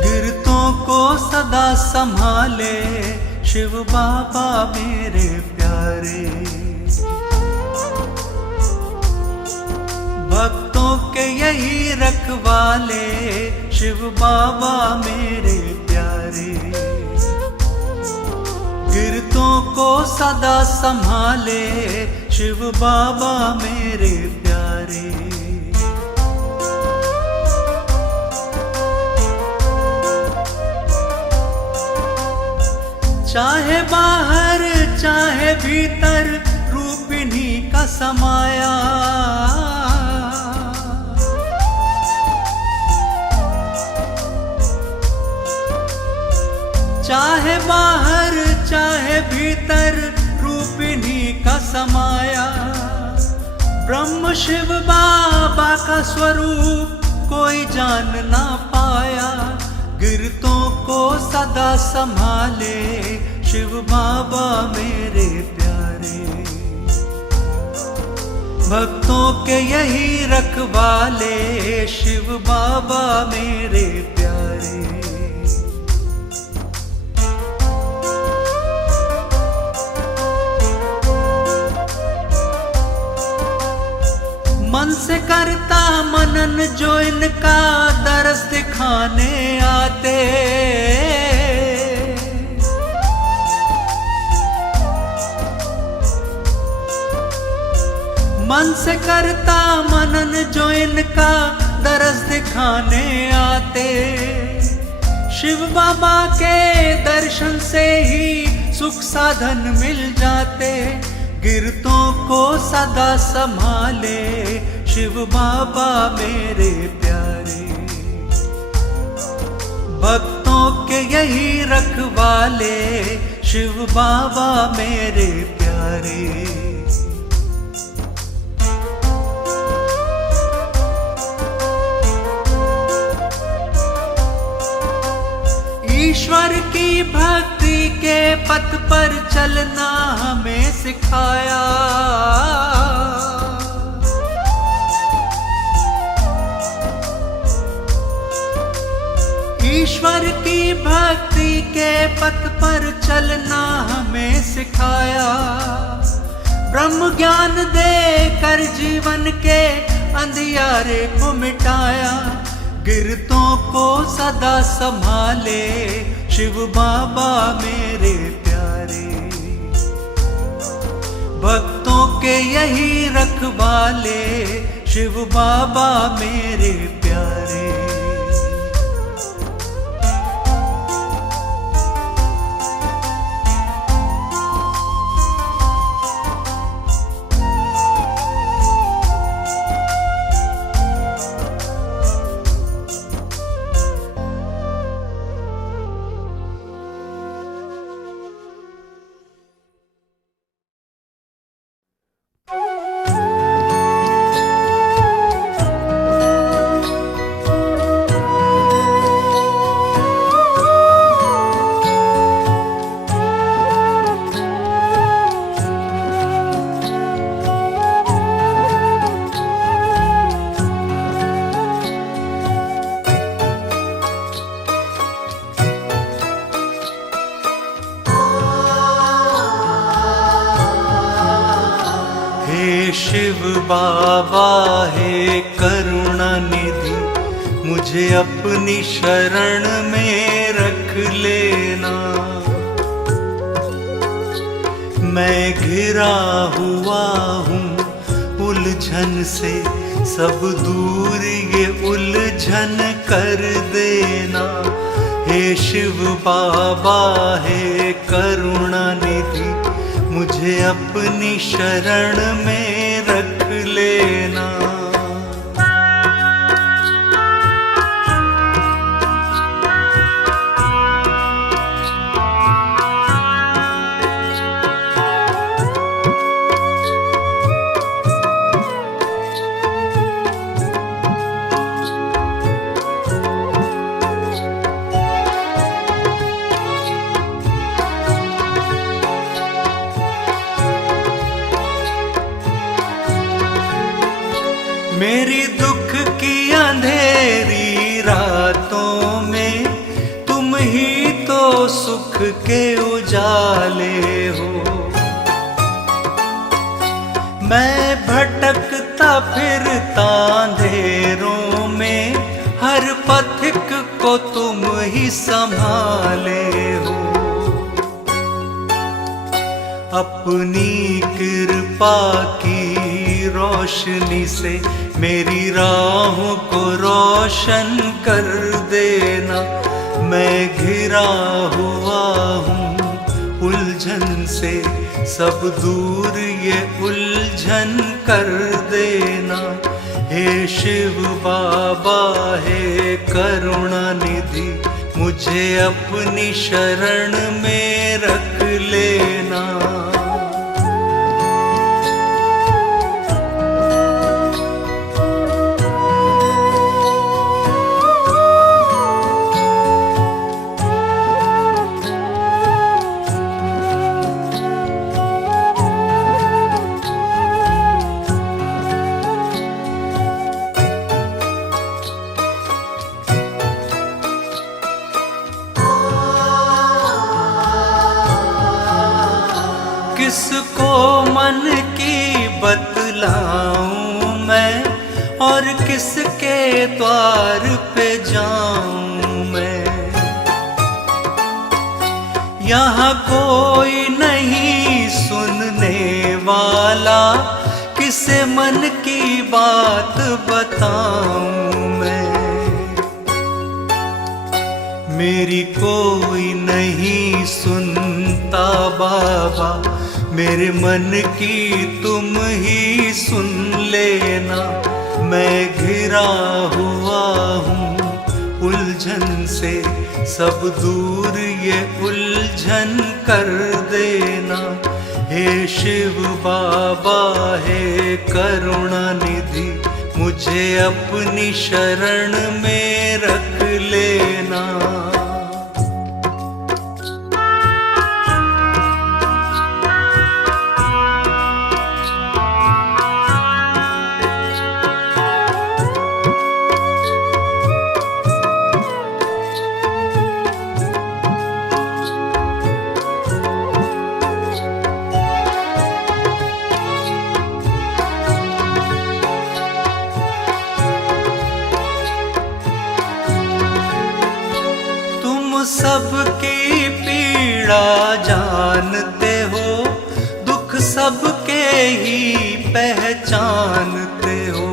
गिरतों को सदा संभाले शिव बाबा मेरे प्यारे। भक्तों के यही रखवाले शिव बाबा मेरे प्यारे। गिरतों को सदा संभाले शिव बाबा मेरे प्यारे। चाहे बाहर चाहे भीतर रूप इन्हीं का समाया। चाहे बाहर चाहे भीतर रूप इन्हीं का समाया। ब्रह्म शिव बाबा का स्वरूप कोई जान ना पाया। गिरतों को सदा संभाले शिव बाबा मेरे प्यारे। भक्तों के यही रखवाले शिव बाबा मेरे प्यारे। मन से करता मनन जो इनका दरस दिखाने आते। मन से करता मनन जो इनका दरस दिखाने आते। शिव बाबा के दर्शन से ही सुख साधन मिल जाते। गिरतों को सदा संभाले शिव बाबा मेरे प्यारे। भक्तों के यही रखवाले शिव बाबा मेरे प्यारे। ईश्वर की भक्ति के पथ पर चलना हमें सिखाया। ईश्वर की भक्ति के पथ पर चलना हमें सिखाया। ब्रह्म ज्ञान देकर जीवन के अंधियारे को मिटाया। गिरतों को सदा संभाले शिव बाबा मेरे प्यारे। भक्तों के यही रखवाले शिव बाबा मेरे प्यारे। शिव बाबा हे करुणा निधि, मुझे अपनी शरण में रख लेना। मैं घिरा हुआ हूँ उलझन से, सब दूर ये उलझन कर देना। हे शिव बाबा हे करुणा निधि, मुझे अपनी शरण में रख लेना। मेरी दुख की अंधेरी रातों में तुम ही तो सुख के उजाले हो। मैं भटकता फिरता अंधेरों में, हर पथिक को तुम ही संभाले हो। अपनी कृपा की रोशनी से मेरी राहों को रोशन कर देना। मैं घिरा हुआ हूँ उलझन से, सब दूर ये उलझन कर देना। हे शिव बाबा हे करुणा निधि, मुझे अपनी शरण में रख लेना। किसको मन की बतलाऊं मैं, और किसके द्वार पे जाऊं मैं। यहाँ कोई नहीं सुनने वाला, किसे मन की बात बताऊं मैं। मेरी कोई नहीं सुनता बाबा, मेरे मन की तुम ही सुन लेना। मैं घिरा हुआ हूँ उलझन से, सब दूर ये उलझन कर देना। हे शिव बाबा हे करुणा निधि, मुझे अपनी शरण में रख लेना। सबकी पीड़ा जानते हो, दुख सबके ही पहचानते हो।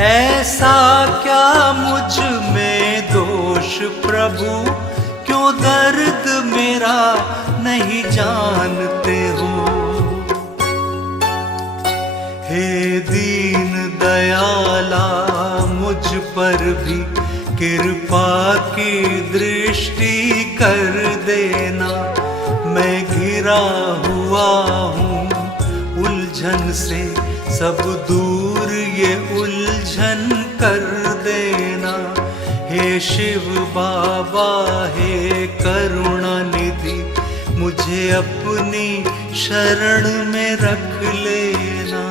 ऐसा क्या मुझ में दोष प्रभु, क्यों दर्द मेरा नहीं जानते हो। हे दीन दयाला मुझ पर भी कृपा की दृष्टि कर देना। मैं घिरा हुआ हूँ उलझन से, सब दूर ये उलझन कर देना। हे शिव बाबा हे करुणा निधि, मुझे अपनी शरण में रख लेना।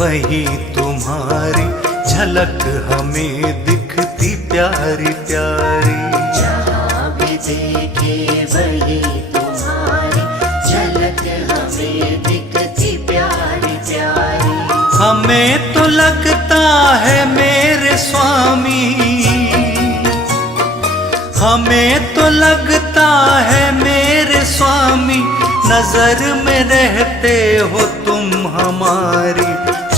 वही तुम्हारी झलक हमें दिखती प्यारी प्यारी। जहाँ भी देखे वही तुम्हारी झलक हमें दिखती प्यारी प्यारी। हमें तो लगता है मेरे स्वामी, हमें तो लगता है मेरे स्वामी, नजर में रहते हो तुम हमारी।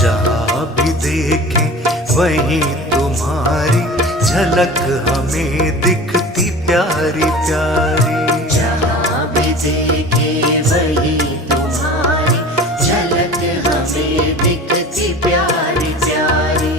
जहाँ भी देखें वही तुम्हारी झलक हमें दिखती प्यारी प्यारी। जहाँ भी देखे वही तुम्हारी झलक हमें दिखती प्यारी प्यारी।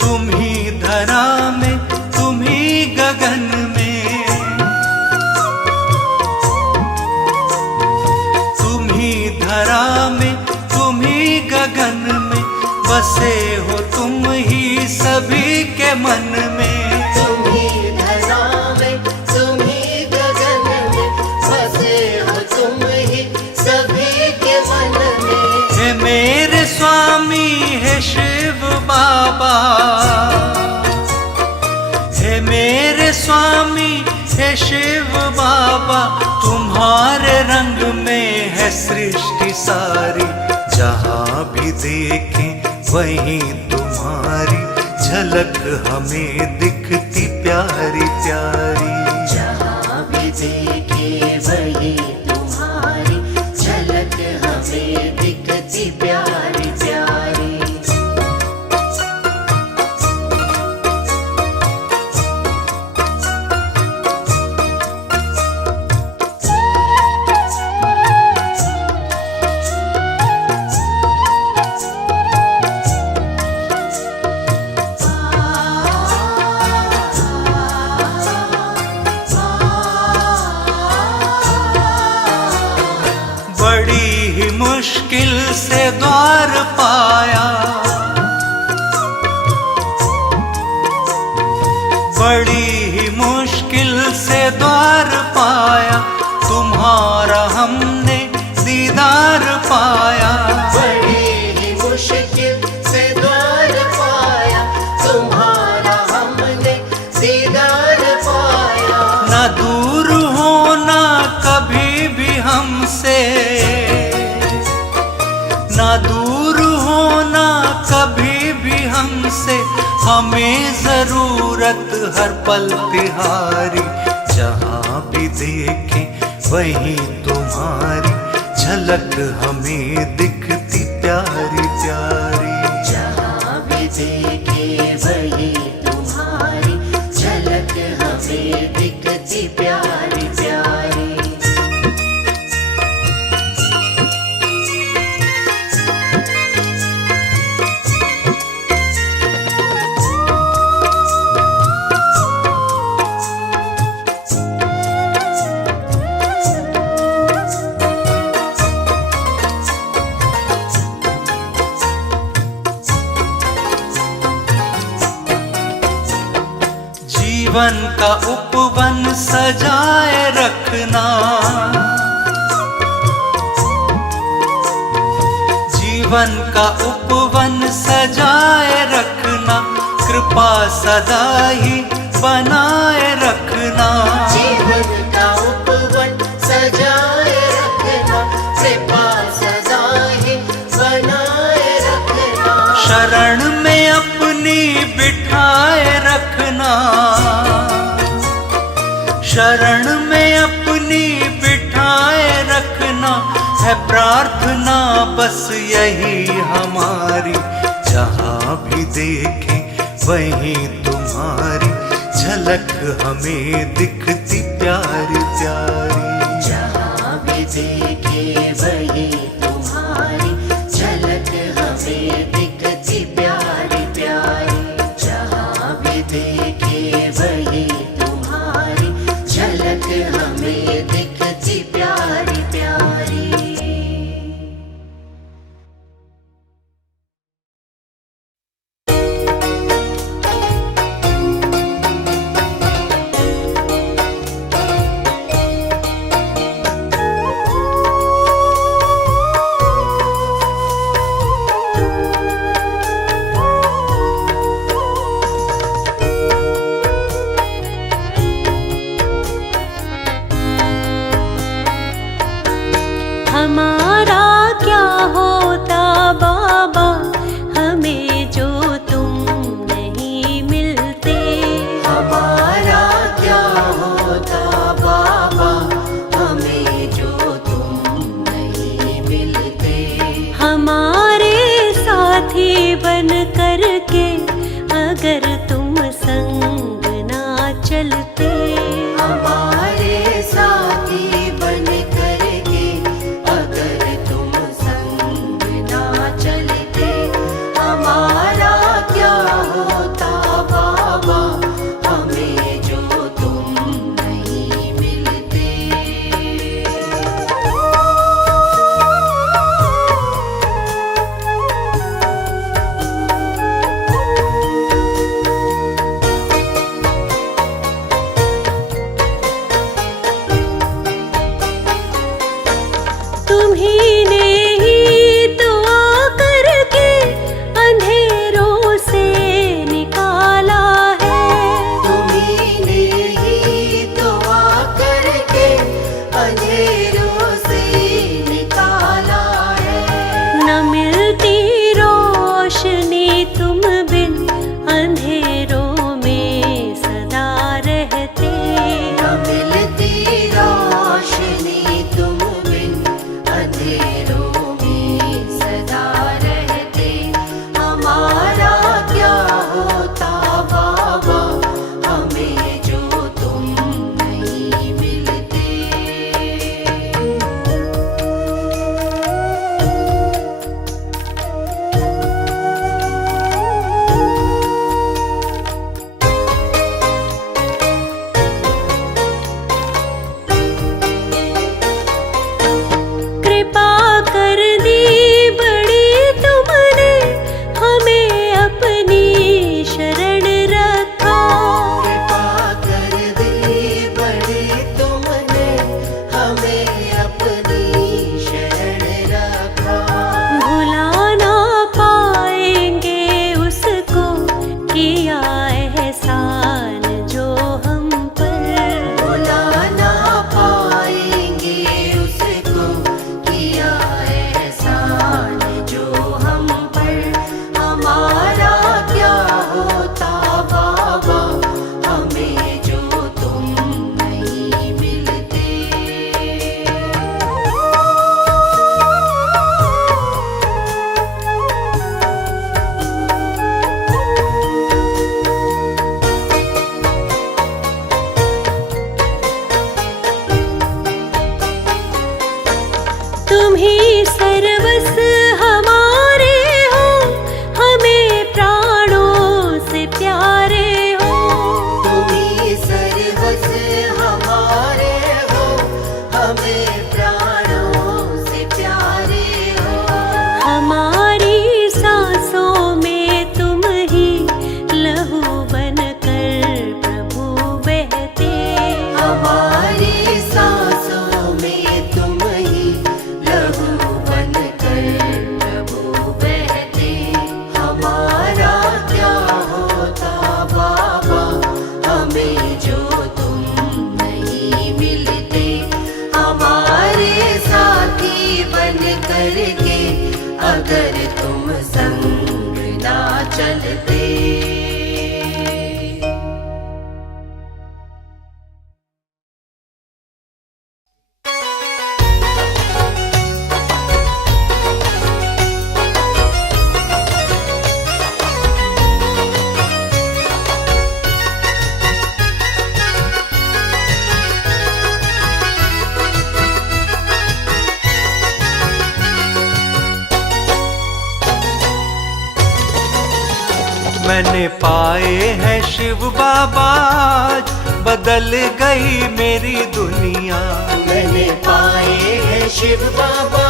तुम ही धरा में, तुम ही गगन में, तुम ही धरा में, तुम ही गगन में, बसे हो तुम ही सभी के मन में। तुम ही धरा में, तुम ही गगन में, बसे हो तुम ही सभी के मन में। हे मेरे स्वामी है शिव बाबा, हे मेरे स्वामी है शिव बाबा, तुम्हारे रंग में है सृष्टि सारी। जहाँ भी देखें वही तुम्हारी झलक हमें दिखती प्यारी प्यारी। जहाँ भी देखे वही तुम्हारी झलक हमें दिखती प्यारी प्यारी। बड़ी ही मुश्किल से द्वार पाया, बड़ी ही मुश्किल से द्वार पाया, तुम्हारा हमने दीदार पाया। बड़ी ही मुश्किल से द्वार पाया, तुम्हारा हमने दीदार पाया। न दूर होना कभी भी हमसे, न दूर होना कभी भी हमसे, हमें जरूरत हर पल तिहारी। जहाँ भी देखें वही तुम्हारी झलक हमें दिखती प्यारी प्यारी। जहाँ भी देखे वही तुम्हारी झलक हमें दिखती प्यारी प्यारी। जीवन का उपवन सजाए रखना, जीवन का उपवन सजाए रखना, कृपा सदा ही बनाए रखना। जीवन का उपवन सजाए रखना, कृपा सदा ही बनाए रखना। शरण में अपनी बिठाए रखना, शरण में अपनी बिठाए रखना, है प्रार्थना बस यही हमारी। जहाँ भी देखें वही तुम्हारी झलक हमें दिखती प्यारी प्यारी। जहाँ भी देखे वही तुम्हारी झलक हमें दिखती प्यारी प्यारी। जहाँ भी देखे बन करके अगर तुम संग ना चलते। हमारे साथी बन करके अगर तुम संग ना चलते, हमारा क्या होता बाबा, हमें जो तुम नहीं मिलते। तुम्ही ने ही तो आकर के अंधेरों से निकाला है। तुम्ही ने ही तो आकर के अंधेरों से निकाला है। न मिलती रोशनी तुम बिन अंधेरों में सदा रहते। न मिलती रोशनी तुम बिन अंधेरों में सदा रहते, हमारा क्या होता बाबा, हमें जो तुम नहीं मिलते। कृपा कर दी बड़ी तुमने हमें अपनी शरण रखा। कृपा कर दी बड़ी तुमने हमें अपनी शरण रखा। भुला ना पाएंगे उसको किया एहसान जो हम पर। भुला ना पाएंगे उसको किया एहसान जो हम पर, हमारा क्या होता बाबा, हमें जो तुम नहीं मिलते। तुम ही सर्वस हमारे हो, हमें प्राणों से प्यारे हो। तुम्ही सर्वस हमारे हो, हमें प्राणों से प्यारे हो। हमारी सांसों में तुम ही लहू बनकर प्रभु बहते। हमारी सांसों में तुम ही लहू बनकर प्रभु बहते, हमारा क्या होता बाबा, हमें जो तुम नहीं मिलते। हमारे साथी बन करके अगर तुम संग ना चलते। मैंने पाए हैं शिव बाबा, आज बदल गई मेरी दुनिया। मैंने पाए हैं शिव बाबा,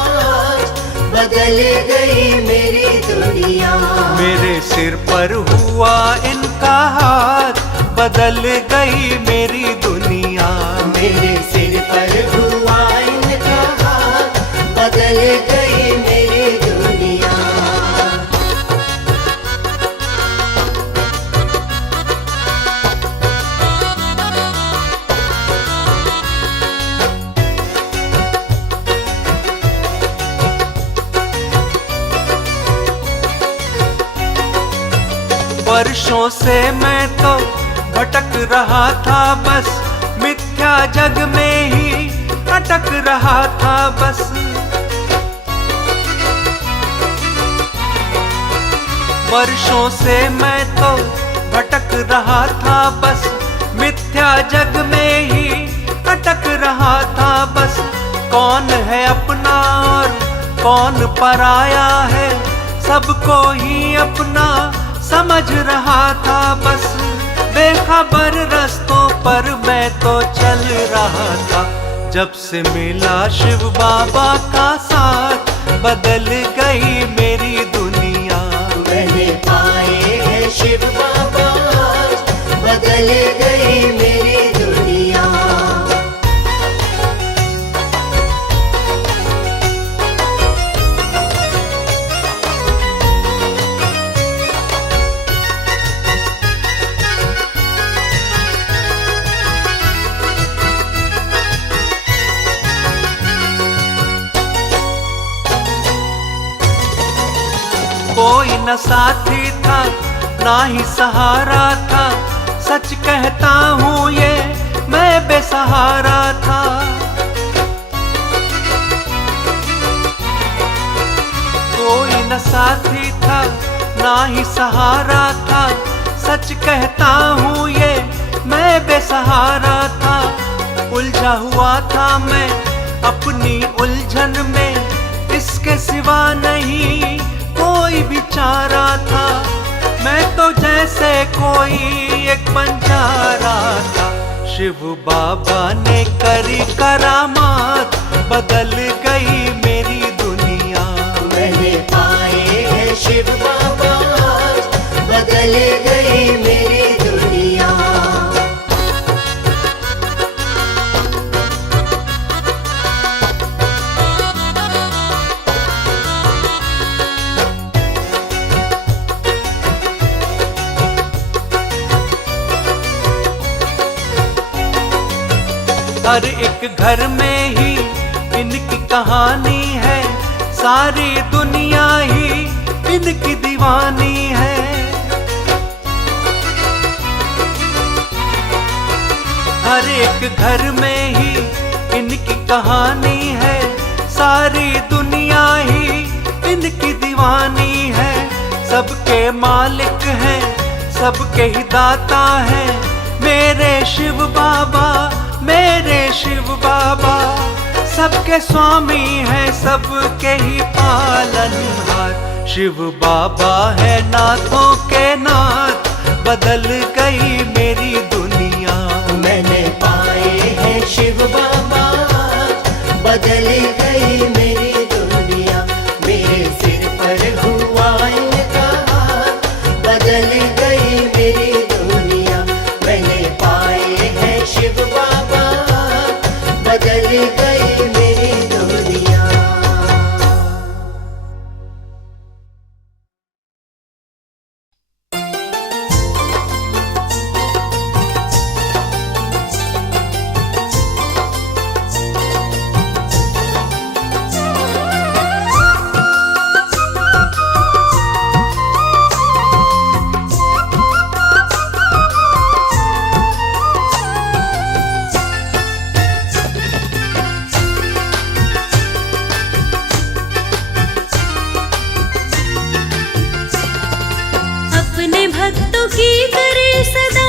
बदल गई मेरी दुनिया। मेरे सिर पर हुआ इनका हाथ, बदल गई मेरी दुनिया। मेरे सिर पर हुआ इनका हाथ, बदल गई मेरी दुनिया। वर्षों से मैं तो भटक रहा था, बस मिथ्या जग में ही अटक रहा था बस। वर्षों से मैं तो भटक रहा था बस, मिथ्या जग में ही अटक रहा था बस। कौन है अपना और कौन पराया है, सबको ही अपना समझ रहा था बस। बेखबर रास्तों पर मैं तो चल रहा था, जब से मिला शिव बाबा का साथ बदल गई मेरी दुनिया। मैंने पाए हैं शिव बाबा, बदल गई मेरी दुनिया। कोई न साथी था ना ही सहारा था, सच कहता हूँ ये मैं बेसहारा था। कोई न साथी था ना ही सहारा था, सच कहता हूँ ये मैं बेसहारा था। उलझा हुआ था मैं अपनी उलझन में, इसके सिवा नहीं कोई बिचारा था। मैं तो जैसे कोई एक बंजारा था, शिव बाबा ने करी करामात बदल गई मेरी दुनिया। मैंने पाए हैं शिव बाबा, बदल गई मेरी दुनिया। हर एक घर में ही इनकी कहानी है, सारी दुनिया ही इनकी दीवानी है। हर एक घर में ही इनकी कहानी है, सारी दुनिया ही इनकी दीवानी है। सबके मालिक हैं, सबके ही दाता हैं, मेरे शिव बाबा, मेरे शिव बाबा। सबके स्वामी हैं, सबके ही पालनहार, शिव बाबा है नाथों के नाथ, बदल गई मेरी दुनिया। मैंने पाए हैं शिव बाबा, बदल गई मेरी दुनिया। मेरे सिर पर हुआ इनका हाथ, बदल गई मेरी दुनिया। मैंने पाए हैं शिव बाबा, बदल गई मेरी दुनिया। अपने भक्तों की करे सदा